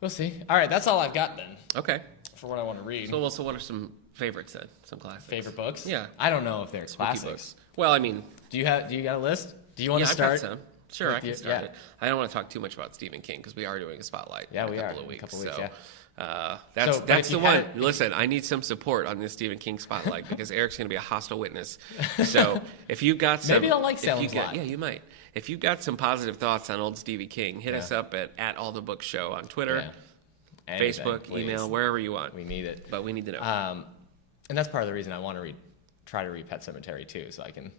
We'll see. All right, that's all I've got then. Okay. For what I want to read. So what are some favorites then? Some classics. Favorite books? Yeah. I don't know if they're Spooky classics. books. Well, I mean, do you got a list? Do you want to start? I've got some. Sure, I can start it. I don't want to talk too much about Stephen King because we are doing a spotlight. Yeah, in a couple of weeks. Yeah. That's the one. Listen, I need some support on this Stephen King spotlight because Eric's going to be a hostile witness. So if you've got some, maybe I'll like Salem's Lot. Yeah, you might. If you've got some positive thoughts on old Stevie King, hit us up at All the Book Show on Twitter. Anything, Facebook, please. email, wherever you want. We need it. But we need to know. And that's part of the reason I want to try to read Pet Sematary too, so I can.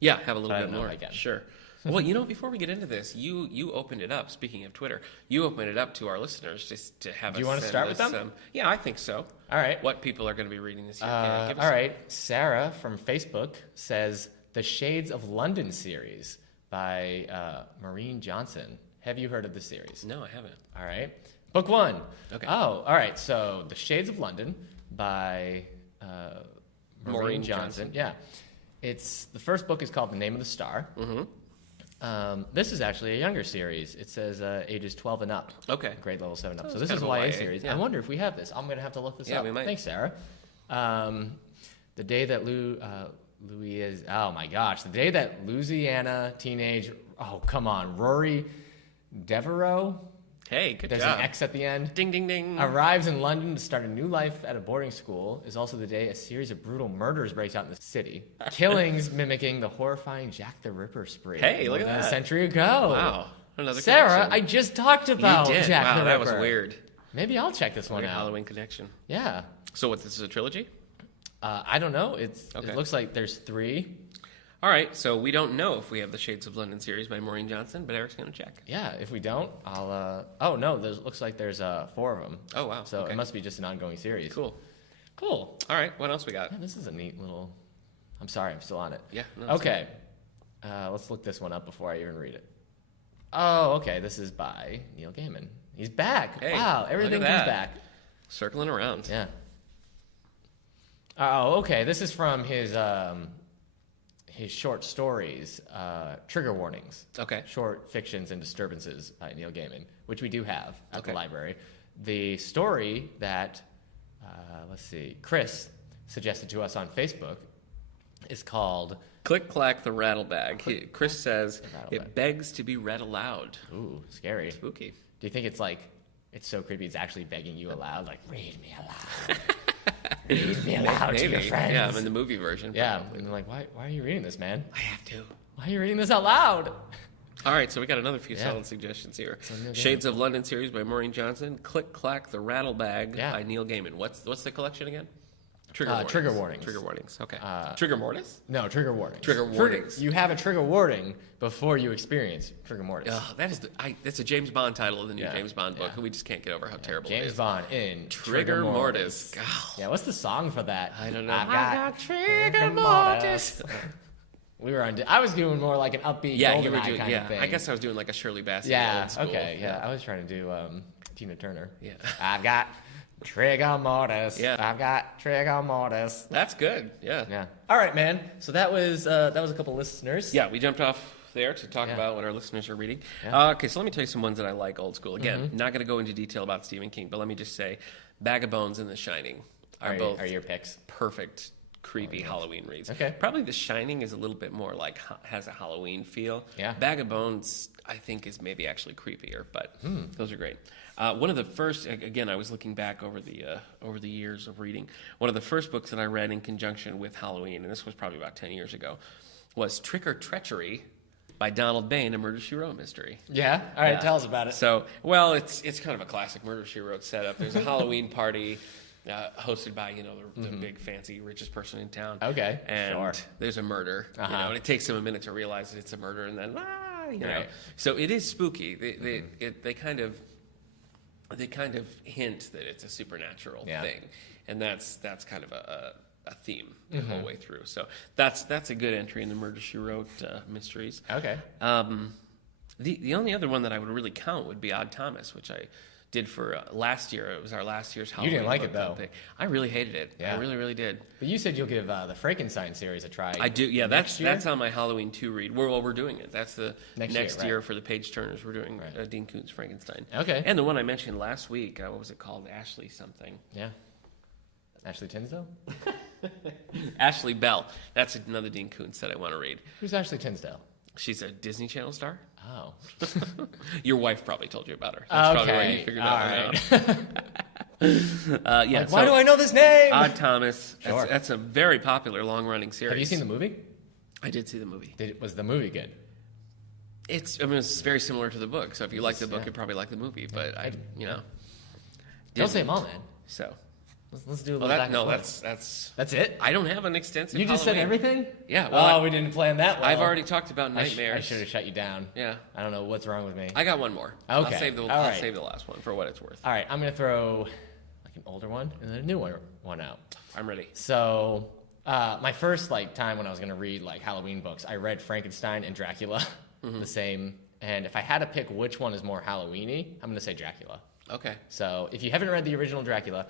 Yeah, have a little I bit don't know more. if I can. Sure. Well, you know, before we get into this, you opened it up. Speaking of Twitter, you opened it up to our listeners just to have. Do you want to start with them? Yeah, I think so. All right. What people are going to be reading this year? All right. Sarah from Facebook says the Shades of London series by Maureen Johnson. Have you heard of the series? No, I haven't. All right. Book 1. Okay. Oh, all right. So the Shades of London by Maureen Johnson. Yeah. The first book is called The Name of the Star. Mm-hmm. This is actually a younger series. It says ages 12 and up. Okay. Grade level 7 up. So this is a YA series. Yeah. I wonder if we have this. I'm going to have to look this up. We might. Thanks, Sarah. The day that the day that Louisiana teenage, come on, Rory Devereaux. Hey, good There's job. an X at the end. Ding, ding, ding. Arrives in London to start a new life at a boarding school is also the day a series of brutal murders breaks out in the city. Killings mimicking the horrifying Jack the Ripper spree. Hey, look at more than that. A century ago. Wow. Another Sarah, connection. I just talked about You did. Jack the Ripper. That was weird. Maybe I'll check this one Weird out. Halloween connection. Yeah. So what, this is a trilogy? I don't know. It Okay. looks like there's 3. All right, so we don't know if we have the Shades of London series by Maureen Johnson, but Eric's going to check. Yeah, if we don't, I'll... looks like there's 4 of them. Oh, wow. So Okay. it must be just an ongoing series. Cool. Cool. All right, what else we got? Yeah, this is a neat little... I'm sorry, I'm still on it. Yeah. No, that's Okay. Let's look this one up before I even read it. Oh, okay. This is by Neil Gaiman. He's back. Hey, wow, everything look at comes that. back. Circling around. Yeah. Oh, okay. This is from his short stories, Trigger Warnings. Okay. Short fictions and disturbances by Neil Gaiman, which we do have at Okay. the library. The story that, Chris suggested to us on Facebook is called... Click Clack the Rattle Bag. Chris says Rattle it Bag. begs to be read aloud. Ooh, scary. Spooky. Do you think it's like, it's so creepy, it's actually begging you aloud, like, read me aloud. Read me aloud to your friends. Yeah, I'm in the movie version. Yeah, probably. and they're like, why are you reading this, man? I have to. Why are you reading this out loud? All right, so we got another few Yeah. solid suggestions here. Neil Gaiman. Shades of London series by Maureen Johnson. Click Clack the Rattle Bag Yeah. by Neil Gaiman. What's the collection again? Trigger Warnings. Trigger Warnings. Okay. Trigger Mortis? No, trigger warnings. Trigger warnings. You have a trigger warning before you experience trigger mortis. Oh, that's a James Bond title of the new Yeah, James Bond book, yeah. and we just can't get over how terrible it James is. Bond in Trigger Mortis. God. Yeah, what's the song for that? I don't know. I got Trigger Mortis. We were on. I was doing more like an upbeat. Yeah, you GoldenEye were doing. kind Yeah, of thing. I guess I was doing like a Shirley Bassey. Yeah. Old school. Okay. Yeah. I was trying to do Tina Turner. Yeah. I've got Trigger Mortis. Yeah. I've got Trigger Mortis. That's good. Yeah. Yeah. All right, man. So that was a couple listeners. Yeah, we jumped off there to talk Yeah. about what our listeners are reading. Yeah. Okay, so let me tell you some ones that I like old school. Again, not going to go into detail about Stephen King, but let me just say Bag of Bones and The Shining are both Are your picks? perfect, creepy Halloween reads. Okay. Probably The Shining is a little bit more like has a Halloween feel. Yeah. Bag of Bones, I think, is maybe actually creepier, but those are great. One of the first, again, I was looking back over the years of reading. One of the first books that I read in conjunction with Halloween, and this was probably about 10 years ago, was Trick or Treachery by Donald Bain, a Murder, She Wrote mystery. Yeah. All right. Yeah. Tell us about it. So, well, it's kind of a classic Murder, She Wrote setup. There's a Halloween party hosted by, the big, fancy, richest person in town. Okay, And sure. there's a murder, and it takes them a minute to realize that it's a murder, and then, know. Right. So it is spooky. They kind of hint that it's a supernatural thing, and that's kind of a theme the whole way through. So that's a good entry in the Murder, She Wrote mysteries. Okay. The only other one that I would really count would be Odd Thomas, which I did for last year. It was our last year's Halloween. You didn't like book it, though. club pick. I really hated it. Yeah. I really, really did. But you said you'll give the Frankenstein series a try. I do. Yeah, next year? that's on my Halloween 2 read. We're doing it. That's the next year, year right. for the page turners. We're doing Right. Dean Koontz Frankenstein. Okay. And the one I mentioned last week, what was it called? Ashley something. Yeah. Ashley Tinsdale? Ashley Bell. That's another Dean Koontz that I want to read. Who's Ashley Tinsdale? She's a Disney Channel star. Oh. Your wife probably told you about her. That's probably why you figured that one out. Yeah. Like, why do I know this name? Odd Thomas. Sure. That's a very popular long-running series. Have you seen the movie? I did see the movie. Was the movie good? It's very similar to the book. So if you like the book, you probably like the movie. But Don't say them all, man. So. Let's do a little back and forth. That's it? I don't have an extensive You just Halloween. said everything? Yeah. Well, we didn't plan that well. I've already talked about nightmares. I should have shut you down. Yeah. I don't know what's wrong with me. I got one more. Okay. I'll save the last one for what it's worth. All right. I'm going to throw like an older one and then a new one out. I'm ready. So my first time when I was going to read Halloween books, I read Frankenstein and Dracula the same. And if I had to pick which one is more Halloween-y, I'm going to say Dracula. Okay. So if you haven't read the original Dracula,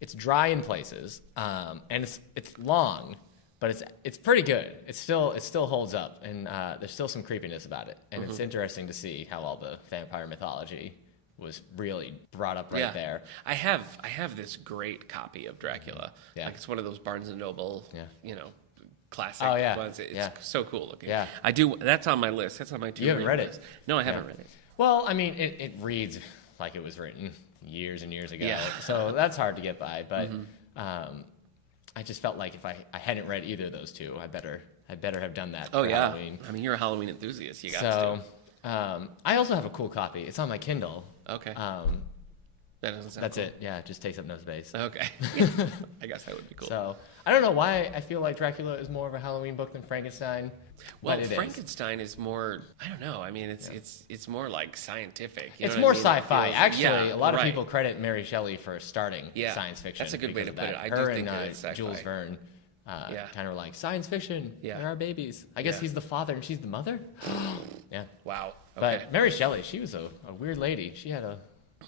it's dry in places, and it's long, but it's pretty good. It still holds up, and there's still some creepiness about it. And it's interesting to see how all the vampire mythology was really brought up there. I have this great copy of Dracula. Yeah. It's one of those Barnes and Noble, classic ones. It's so cool looking. Yeah. I do. That's on my list. That's on my to-read list. You haven't read it? No, I haven't read it. Well, I mean, it reads like it was written years and years ago. Yeah. So that's hard to get by. But I just felt like if I hadn't read either of those two, I better have done that for Halloween. I mean, you're a Halloween enthusiast. You got to. I also have a cool copy. It's on my Kindle. Okay. That doesn't sound That's cool. it. Yeah, it just takes up no space. Okay. I guess that would be cool. So I don't know why I feel like Dracula is more of a Halloween book than Frankenstein. Well, but Frankenstein is more. I don't know. I mean, it's more like scientific. It's more sci-fi. Actually, a lot of right. people credit Mary Shelley for starting science fiction. That's a good way to put it. I Her do think and it is sci-fi. Jules Verne kind of like science fiction. Yeah. There are babies. I guess he's the father and she's the mother. Yeah. Wow. Okay. But Mary Shelley, she was a weird lady. She had a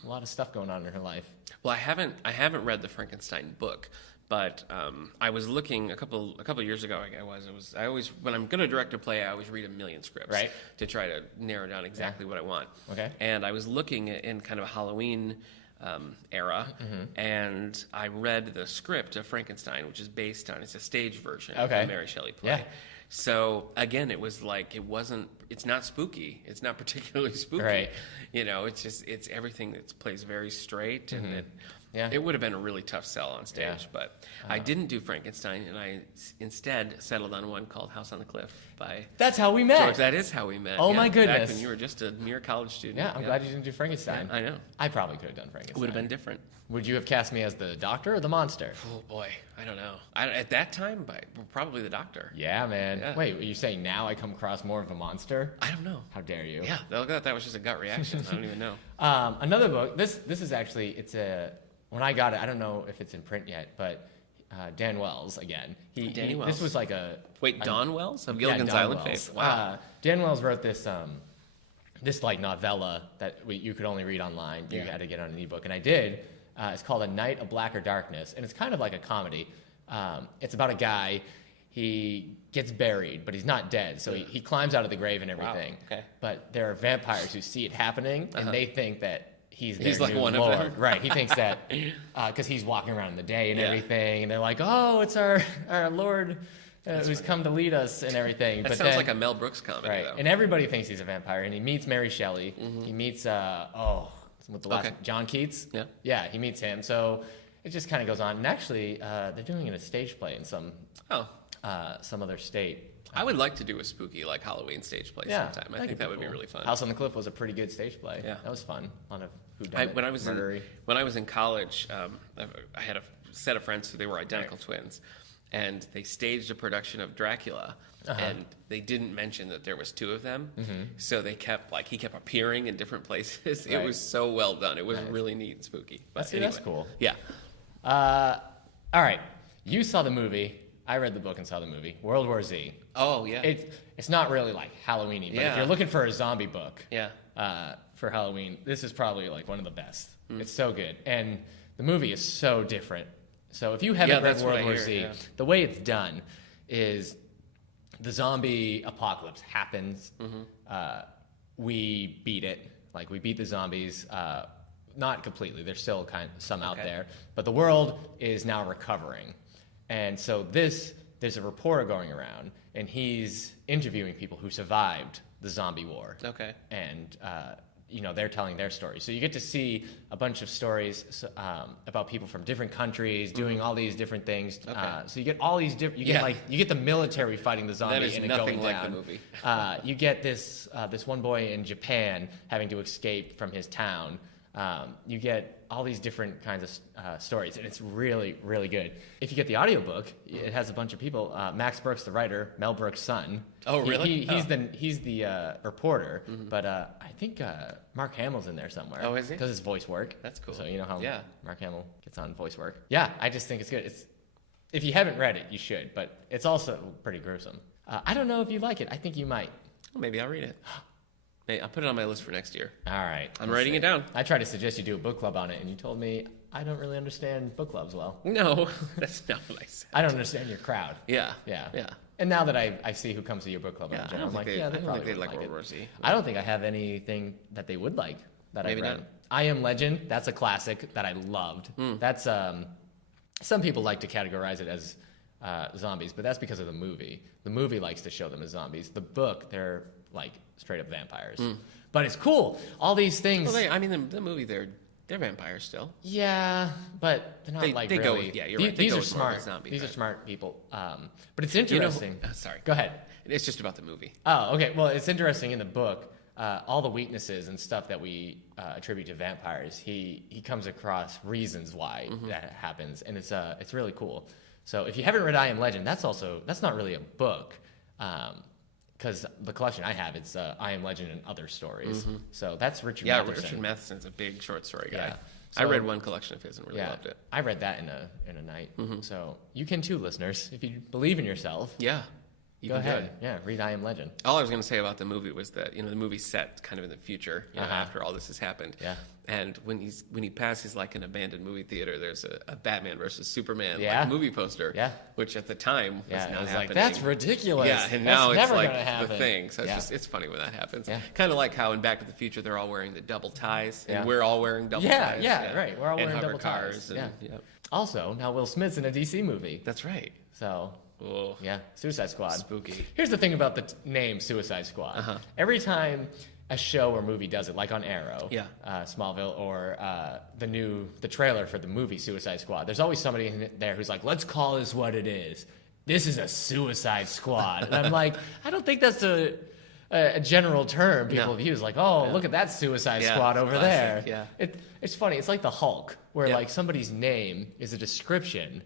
lot of stuff going on in her life. Well, I haven't read the Frankenstein book, but I was looking a couple years ago. I always when I'm going to direct a play, I always read a million scripts to try to narrow down exactly what I want. Okay. And I was looking in kind of a Halloween era, and I read the script of Frankenstein, which is based on it's a stage version of the Mary Shelley play. Yeah. So again, it was like it's not spooky. It's not particularly spooky. Right. It's everything that plays very straight, and it would have been a really tough sell on stage. But I didn't do Frankenstein, and I instead settled on one called House on the Cliff by. That's how we met. George, that is how we met. Oh my goodness! Back when you were just a mere college student. Yeah, I'm glad you didn't do Frankenstein. Yeah, I know. I probably could have done Frankenstein. It would have been different. Would you have cast me as the doctor or the monster? Oh boy, I don't know. At that time, probably the doctor. Yeah, man. Yeah. Wait, are you saying now I come across more of a monster? I don't know. How dare you? Yeah, that was just a gut reaction. I don't even know. Another book. This is actually when I got it. I don't know if it's in print yet, but Dan Wells again. Danny Wells. This was like Don Wells of Gilligan's Island fame. Wow. Dan Wells wrote this novella that you could only read online. You had to get on an ebook, and I did. It's called A Night of Blacker Darkness, and it's kind of like a comedy. It's about a guy. He gets buried, but he's not dead, so he climbs out of the grave and everything. Wow. Okay. But there are vampires who see it happening, and they think that he's their like new one lord. of them. Right. He thinks that because he's walking around in the day and everything, and they're like, "Oh, it's our Lord who's come to lead us and everything." That sounds like a Mel Brooks comedy, though. And everybody thinks he's a vampire, and he meets Mary Shelley. He meets with the last John Keats. Yeah. Yeah, he meets him. So it just kind of goes on. And actually, they're doing it in a stage play in some other state. I would like to do a spooky Halloween stage play sometime. I think that would be really fun. House on the Cliff was a pretty good stage play. Yeah, that was fun. A lot of whodunit, when I was in college, I had a set of friends who they were identical twins, and they staged a production of Dracula. And they didn't mention that there was two of them, so he kept appearing in different places. It was so well done. It was really neat and spooky. But anyway. That's cool. Yeah. All right, you saw the movie. I read the book and saw the movie. World War Z. Oh yeah. It's not really like Halloween-y, but if you're looking for a zombie book, for Halloween, this is probably one of the best. It's so good, and the movie is so different. So if you haven't read World War Z, the way it's done is. The zombie apocalypse happens. We beat it. We beat the zombies. Not completely. There's still some out there. But the world is now recovering. And so there's a reporter going around, and he's interviewing people who survived the zombie war. Okay. And, they're telling their stories. So you get to see a bunch of stories about people from different countries doing all these different things. So you get all these different. You get the military fighting the zombie and it going down. Like the movie. You get this one boy in Japan having to escape from his town You get all these different kinds of stories, and it's really, really good. If you get the audiobook, it has a bunch of people. Max Brooks, the writer, Mel Brooks' son. Oh, really? He's the reporter, but I think Mark Hamill's in there somewhere. Oh, is he? Does his voice work. That's cool. So you know how Mark Hamill gets on voice work. Yeah, I just think it's good. If you haven't read it, you should, but it's also pretty gruesome. I don't know if you like it. I think you might. Well, maybe I'll read it. Hey, I'll put it on my list for next year. All right. I'm writing it down. I tried to suggest you do a book club on it, and you told me I don't really understand book clubs well. No, that's not what I said. I don't understand your crowd. Yeah. And now that I see who comes to your book club in general, I'm like, they probably would like World War Z. I don't think I have anything that they would like that I've read. Not. I Am Legend, that's a classic that I loved. That's some people like to categorize it as zombies, but that's because of the movie. The movie likes to show them as zombies. The book, they're like straight up vampires. But it's cool. All these things. Well, the movie, they're vampires still. Yeah, but they're not they really. You're right. These are smart. These are smart people. But it's interesting. Sorry. Go ahead. It's just about the movie. Oh, okay. Well, it's interesting in the book. All the weaknesses and stuff that we attribute to vampires, he comes across reasons why that happens, and it's really cool. So if you haven't read I Am Legend, that's not really a book, because the collection I have, it's I Am Legend and Other Stories. So that's Richard Matheson. Richard Matheson's a big short story guy. Yeah. I read one collection of his and really loved it. I read that in a night. So you can too, listeners, if you believe in yourself. Yeah. Go ahead. Yeah, read I Am Legend. All I was going to say about the movie was that, the movie's set kind of in the future, after all this has happened. Yeah. And when he passes like an abandoned movie theater, there's a Batman versus Superman like movie poster. Yeah. Which at the time was not happening. Like, that's ridiculous. Yeah, and now it's like the thing. So it's funny when that happens. Yeah. Kind of like how in Back to the Future they're all wearing the double ties, and we're all wearing double ties. Yeah, right. We're all wearing double cars. ties. Also, now Will Smith's in a DC movie. That's right. So. Oh. Yeah, Suicide Squad. Spooky. Here's the thing about the name Suicide Squad. Every time a show or movie does it, like on Arrow, Smallville, or the trailer for the movie Suicide Squad, there's always somebody in there who's like, let's call this what it is. This is a Suicide Squad. And I'm like, I don't think that's a general term people use. Like, look at that Suicide Squad over there. Yeah. It's funny. It's like the Hulk, where like somebody's name is a description,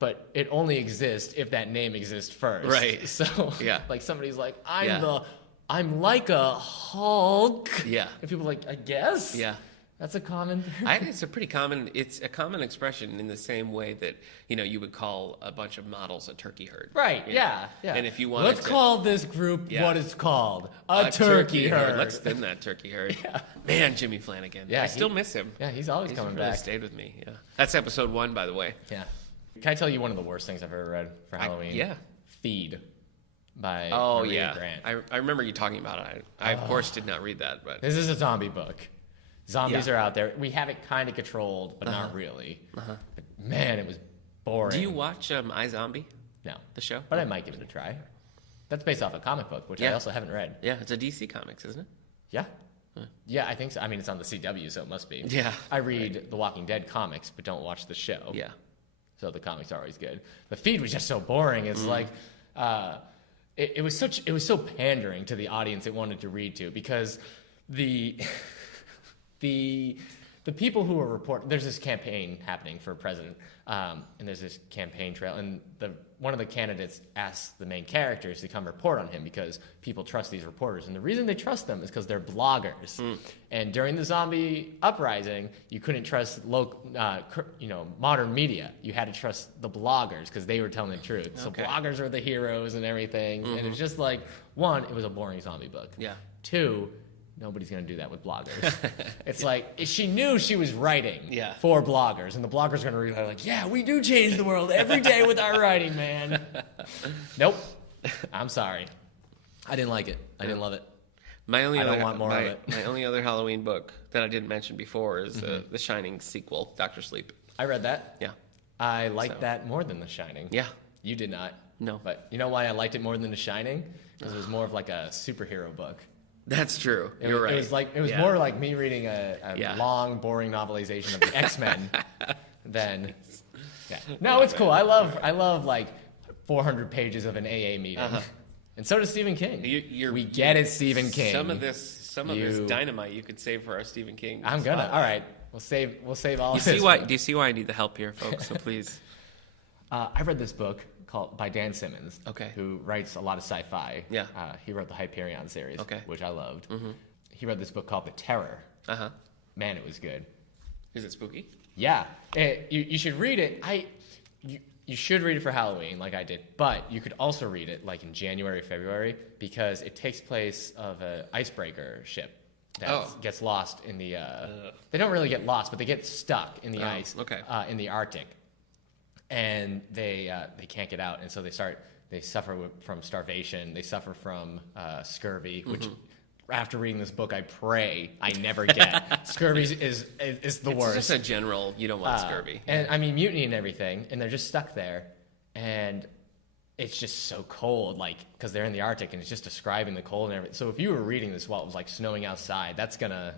but it only exists if that name exists first. Right. So, like somebody's like, I'm like a Hulk. Yeah. And people are like, I guess. Yeah. That's a common thing. I think it's a common expression in the same way that, you would call a bunch of models a turkey herd. Right, yeah. And if you want Let's call this group what it's called. A turkey herd. Let's thin that turkey herd. Man, Jimmy Flanagan. Yeah, I still miss him. Yeah, he's always coming really back. Stayed with me, yeah. That's episode 1, by the way. Yeah. Can I tell you one of the worst things I've ever read for Halloween? Feed by Maria Grant. I remember you talking about it. I of course did not read that, but this is a zombie book. Zombies are out there. We have it kind of controlled, but not really. But man, it was boring. Do you watch iZombie? No. The show? But I might give it a try. That's based off a comic book, which I also haven't read. Yeah, it's a DC Comics, isn't it? Yeah. Yeah, I think so. I mean, it's on the CW, so it must be. Yeah. I read the Walking Dead comics, but don't watch the show. Yeah. So the comics are always good. The Feed was just so boring. It's like, it was so pandering to the audience it wanted to read to, because the people who are reporting, there's this campaign happening for president, and there's this campaign trail, and one of the candidates asks the main characters to come report on him because people trust these reporters, and the reason they trust them is because they're bloggers. And during the zombie uprising, you couldn't trust modern media. You had to trust the bloggers because they were telling the truth. So bloggers are the heroes and everything, and it was just like, one, it was a boring zombie book. Yeah. Two, nobody's going to do that with bloggers. It's like, she knew she was writing for bloggers, and the bloggers are going to read her like, yeah, we do change the world every day with our writing, man. Nope. I'm sorry. I didn't like it. I didn't love it. I don't want more of it. My only other Halloween book that I didn't mention before is The Shining sequel, Dr. Sleep. I read that. Yeah. I liked that more than The Shining. Yeah. You did not. No. But you know why I liked it more than The Shining? Because it was more of like a superhero book. That's true. You're right. It was more like me reading a long, boring novelization of the X-Men than. Yeah. No, it's cool. I love like 400 pages of an AA meeting. And so does Stephen King. We get it, Stephen King. Some of this dynamite you could save for our Stephen King. I'm gonna. All right, we'll save all of this. Do you see why I need the help here, folks? So please. I read this book by Dan Simmons, okay, who writes a lot of sci-fi. Yeah. He wrote the Hyperion series, okay, which I loved. Mm-hmm. He wrote this book called The Terror. Uh-huh. Man, it was good. Is it spooky? Yeah. You should read it. You should read it for Halloween, like I did, but you could also read it like in January or February because it takes place of an icebreaker ship that gets lost in the. They don't really get lost, but they get stuck in the ice. Okay. In the Arctic, and they can't get out, and so they suffer from starvation. They suffer from scurvy, which. Mm-hmm. After reading this book, I pray I never get. Scurvy is the worst. It's just a general, you don't want scurvy. And I mean, mutiny and everything, and they're just stuck there. And it's just so cold, like, because they're in the Arctic, and it's just describing the cold and everything. So if you were reading this while it was, like, snowing outside, that's going to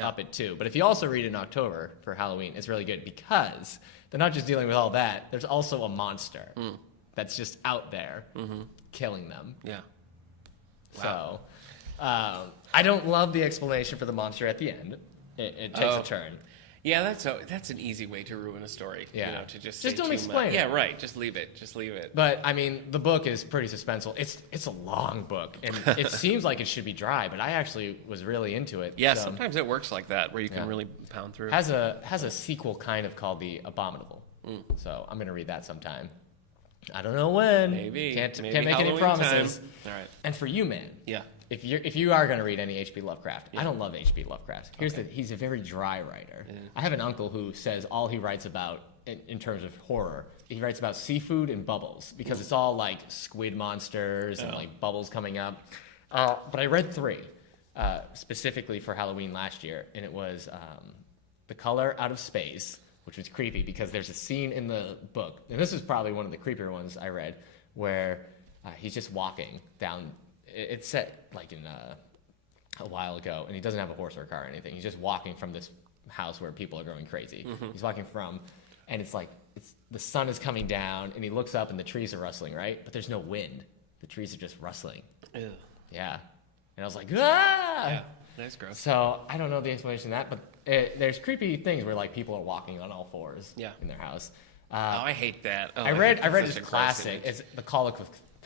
up it, too. But if you also read it in October for Halloween, it's really good because they're not just dealing with all that. There's also a monster that's just out there killing them. Yeah. Wow. So... I don't love the explanation for the monster at the end. It takes a turn. Yeah, that's an easy way to ruin a story. Yeah, you know, to just don't explain it. Yeah, right. Just leave it. But I mean, the book is pretty suspenseful. It's a long book, and it seems like it should be dry, but I actually was really into it. Yeah, sometimes it works like that, where you can really pound through. Has a sequel kind of called The Abominable. So I'm gonna read that sometime. I don't know when. Maybe can't make Halloween any promises. Time. All right. And for you, man. Yeah. If you are going to read any H.P. Lovecraft, I don't love H.P. Lovecraft. He's a very dry writer. Yeah. I have an uncle who says all he writes about in terms of horror, he writes about seafood and bubbles because it's all like squid monsters and like bubbles coming up. But I read 3 specifically for Halloween last year, and it was The Color Out of Space, which was creepy because there's a scene in the book, and this is probably one of the creepier ones I read, where he's just walking down. It's set like in a while ago, and he doesn't have a horse or a car or anything. He's just walking from this house where people are going crazy. Mm-hmm. He's walking from, and it's like the sun is coming down, and he looks up, and the trees are rustling, right? But there's no wind. The trees are just rustling. Ew. Yeah. And I was like, ah! Yeah, that's gross. So I don't know the explanation of that, but there's creepy things where like people are walking on all fours in their house. I hate that. I read this classic. It's The Call of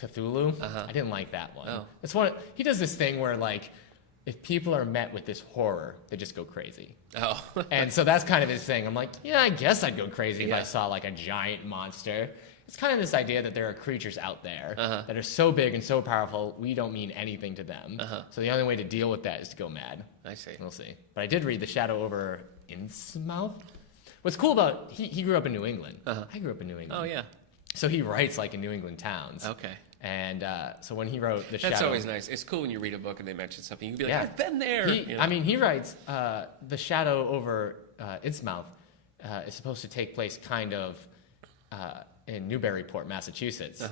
Cthulhu. I didn't like that one. It's one. He does this thing where like, if people are met with this horror, they just go crazy. Oh. And so that's kind of his thing. I'm like, yeah, I guess I'd go crazy if I saw like a giant monster. It's kind of this idea that there are creatures out there that are so big and so powerful, we don't mean anything to them. So the only way to deal with that is to go mad. I see. We'll see. But I did read The Shadow over Innsmouth. What's cool about, he grew up in New England. I grew up in New England. Oh, yeah. So he writes like in New England towns. Okay. And so when he wrote The Shadow... That's always nice. It's cool when you read a book and they mention something. You can be like, I've been there. I mean, he writes The Shadow over Innsmouth is supposed to take place kind of in Newburyport, Massachusetts.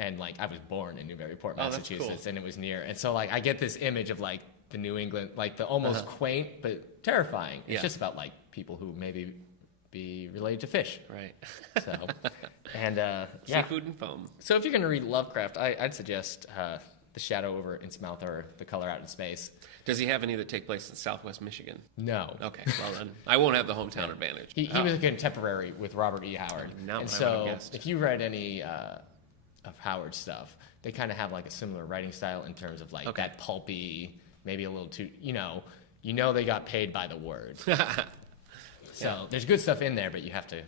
And like I was born in Newburyport, Massachusetts, cool. And it was near. And so like I get this image of like the New England, like the almost quaint but terrifying. It's just about like people who maybe be related to fish. Right. So, and seafood and foam. So if you're going to read Lovecraft, I'd suggest The Shadow over Innsmouth or The Color Out in Space. Does he have any that take place in Southwest Michigan? No. Okay, well then, I won't have the hometown advantage. He was a contemporary with Robert E. Howard. And so if you read any of Howard's stuff, they kind of have like a similar writing style in terms of like that pulpy, maybe a little too, you know they got paid by the word. So there's good stuff in there, but you have to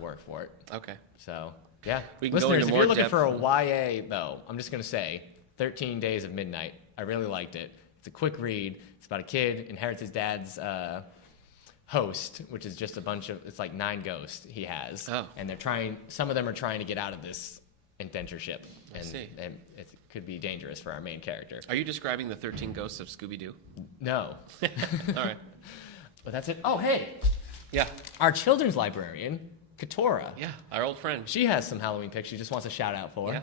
work for it. Okay. So, yeah. We can Listeners, go into if more you're looking depth. for a YA, though, I'm just going to say 13 Days of Midnight. I really liked it. It's a quick read. It's about a kid inherits his dad's host, which is just a bunch of, it's like 9 ghosts he has. Oh. And some of them are trying to get out of this indentureship. And it could be dangerous for our main character. Are you describing the 13 Ghosts of Scooby-Doo? No. All right. But that's it. Oh, hey. Yeah. Our children's librarian, Katora. Yeah, our old friend. She has some Halloween picks she just wants a shout out for.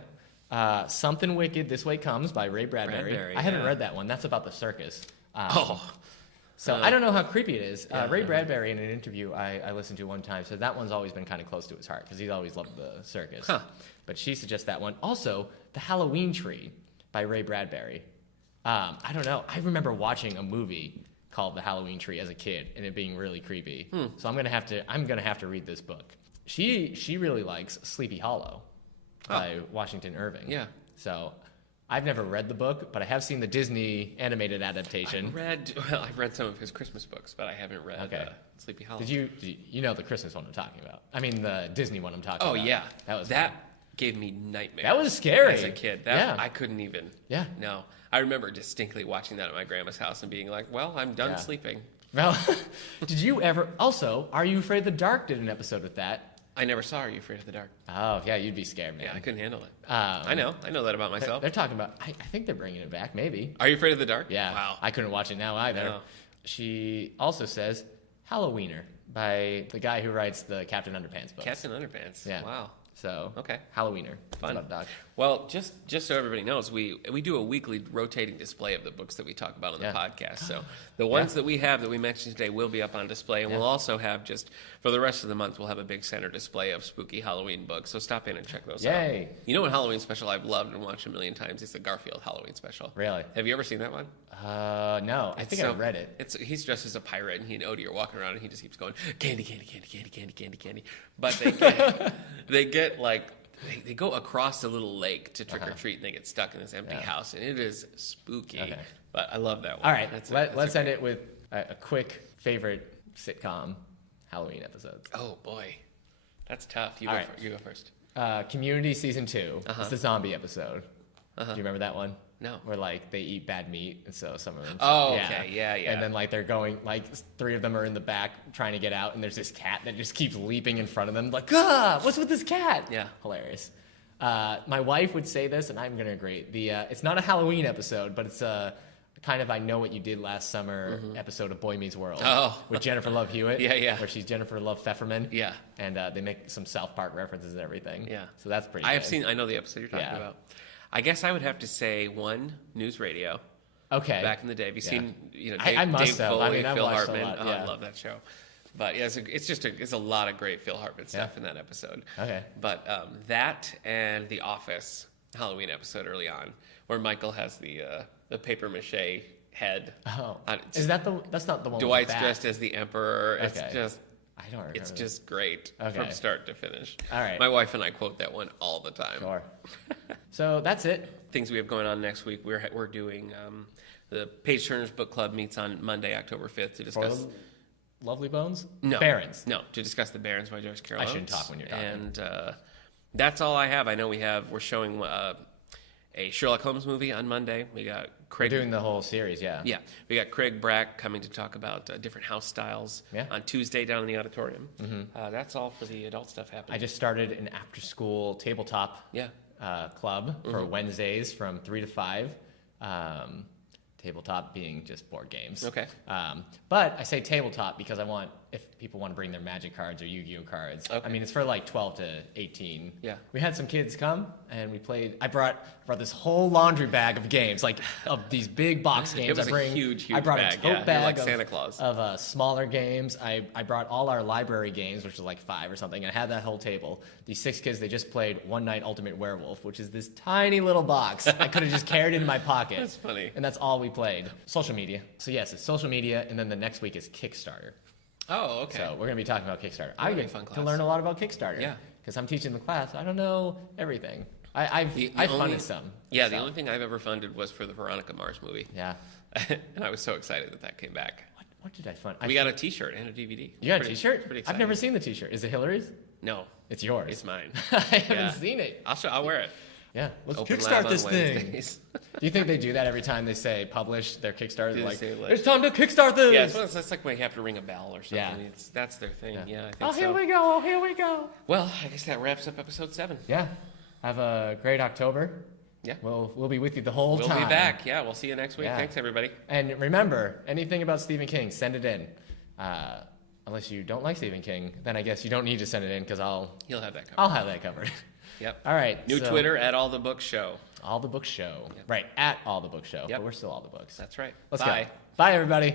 Yeah. Something Wicked, This Way Comes by Ray Bradbury. I haven't read that one. That's about the circus. So I don't know how creepy it is. Ray Bradbury, in an interview I listened to one time, said that one's always been kind of close to his heart because he's always loved the circus. But she suggests that one. Also, The Halloween Tree by Ray Bradbury. I don't know. I remember watching a movie called The Halloween Tree as a kid, and it being really creepy. So I'm gonna have to read this book. She really likes Sleepy Hollow by Washington Irving. Yeah. So I've never read the book, but I have seen the Disney animated adaptation. I've read some of his Christmas books, but I haven't read Sleepy Hollow. Did you know the Christmas one I'm talking about? I mean the Disney one I'm talking about. Oh yeah, that fun. Gave me nightmares. That was scary as a kid. I couldn't even. Yeah. No, I remember distinctly watching that at my grandma's house and being like, "Well, I'm done sleeping." Well, did you ever? Also, Are You Afraid of the Dark did an episode with that. I never saw Are You Afraid of the Dark? Oh, yeah, you'd be scared, man. Yeah, I couldn't handle it. I know that about myself. They're talking about, I think they're bringing it back, maybe. Are You Afraid of the Dark? Yeah. Wow. I couldn't watch it now either. No. She also says Halloweener by the guy who writes the Captain Underpants books. Captain Underpants. Yeah. Wow. So, okay. Halloweener. Fun. Well, just so everybody knows, we do a weekly rotating display of the books that we talk about on the podcast. So the ones that we have that we mentioned today will be up on display, and we'll also have just for the rest of the month we'll have a big center display of spooky Halloween books. So stop in and check those out. You know what Halloween special I've loved and watched a million times is the Garfield Halloween special. Really? Have you ever seen that one? No. I think I read it. He's dressed as a pirate, and he and Odie are walking around, and he just keeps going candy, candy, candy, candy, candy, candy, candy. But they get like. They go across a little lake to trick or treat, and they get stuck in this empty house, and it is spooky. Okay. But I love that one. All right, let's end it with a quick favorite sitcom Halloween episodes. Oh boy, that's tough. You go first. Community season 2. It's the zombie episode. Do you remember that one? No. Where like they eat bad meat, and so some of them. Okay, yeah. And then like they're going, like 3 of them are in the back trying to get out, and there's this cat that just keeps leaping in front of them, like, what's with this cat? Yeah, hilarious. My wife would say this, and I'm gonna agree. It's not a Halloween episode, but it's a kind of I Know What You Did Last Summer episode of Boy Meets World. With Jennifer Love Hewitt. Yeah. Where she's Jennifer Love Pfefferman. Yeah. And they make some South Park references and everything. Yeah. So that's pretty. I know the episode you're talking about. I guess I would have to say one, News Radio. Okay. Back in the day. Have you seen, Dave, I must Dave have. Foley, I've Phil watched Hartman? a lot, I love that show. But yeah, it's a lot of great Phil Hartman stuff in that episode. Okay. But that and The Office Halloween episode early on, where Michael has the paper mache head. Oh. Is that that's not the one Dwight's dressed as the Emperor. It's just... I don't remember. It's just great from start to finish. All right. My wife and I quote that one all the time. Sure. So that's it. Things we have going on next week. We're doing the Page Turners Book Club meets on Monday, October 5th to discuss Lovely Bones. No, Barons. No, to discuss the Barons by Joyce Carol. I shouldn't talk when you're talking. And that's all I have. I know we're showing a Sherlock Holmes movie on Monday. We got Craig. We're doing the whole series, yeah. Yeah. We got Craig Brack coming to talk about different house styles on Tuesday down in the auditorium. That's all for the adult stuff happening. I just started an after-school tabletop club for Wednesdays from 3 to 5. Tabletop being just board games. Okay. But I say tabletop because I want, if people want to bring their Magic cards or Yu-Gi-Oh cards. Okay. I mean, it's for like 12 to 18. Yeah. We had some kids come and we played. I brought this whole laundry bag of games, like of these big box games. It was a huge I brought bag. a tote bag like Santa Claus. of smaller games. I brought all our library games, which was like 5 or something, and I had that whole table. These 6 kids, they just played One Night Ultimate Werewolf, which is this tiny little box I could have just carried in my pocket. That's funny. And that's all we played. Social media. So yes, it's social media, and then the next week is Kickstarter. Oh, okay. So we're going to be talking about Kickstarter. I get to learn a lot about Kickstarter. Yeah. Because I'm teaching the class. I don't know everything. I've funded some. Yeah, the only thing I've ever funded was for the Veronica Mars movie. Yeah. And I was so excited that came back. What did I fund? We got a T-shirt and a DVD. You got a T-shirt? Pretty exciting. I've never seen the T-shirt. Is it Hillary's? No. It's yours. It's mine. I haven't seen it. I'll wear it. Yeah, let's Open kickstart this thing. Do you think they do that every time they say publish their Kickstarter? Like, it's time to kickstart this. Yeah, it's like when you have to ring a bell or something. Yeah. That's their thing. Yeah, I think so. Here we go. Here we go. Well, I guess that wraps up episode 7. Yeah. Have a great October. Yeah. We'll be with you the whole time. We'll be back. Yeah, we'll see you next week. Yeah. Thanks, everybody. And remember, anything about Stephen King, send it in. Unless you don't like Stephen King, then I guess you don't need to send it in because He'll have that covered. I'll have that covered. Yep. All right. New Twitter at All the Book Show. All the Book Show. Yep. Right, at All the Book Show. Yep. But we're still All the Books. That's right. Let's go. Bye, everybody.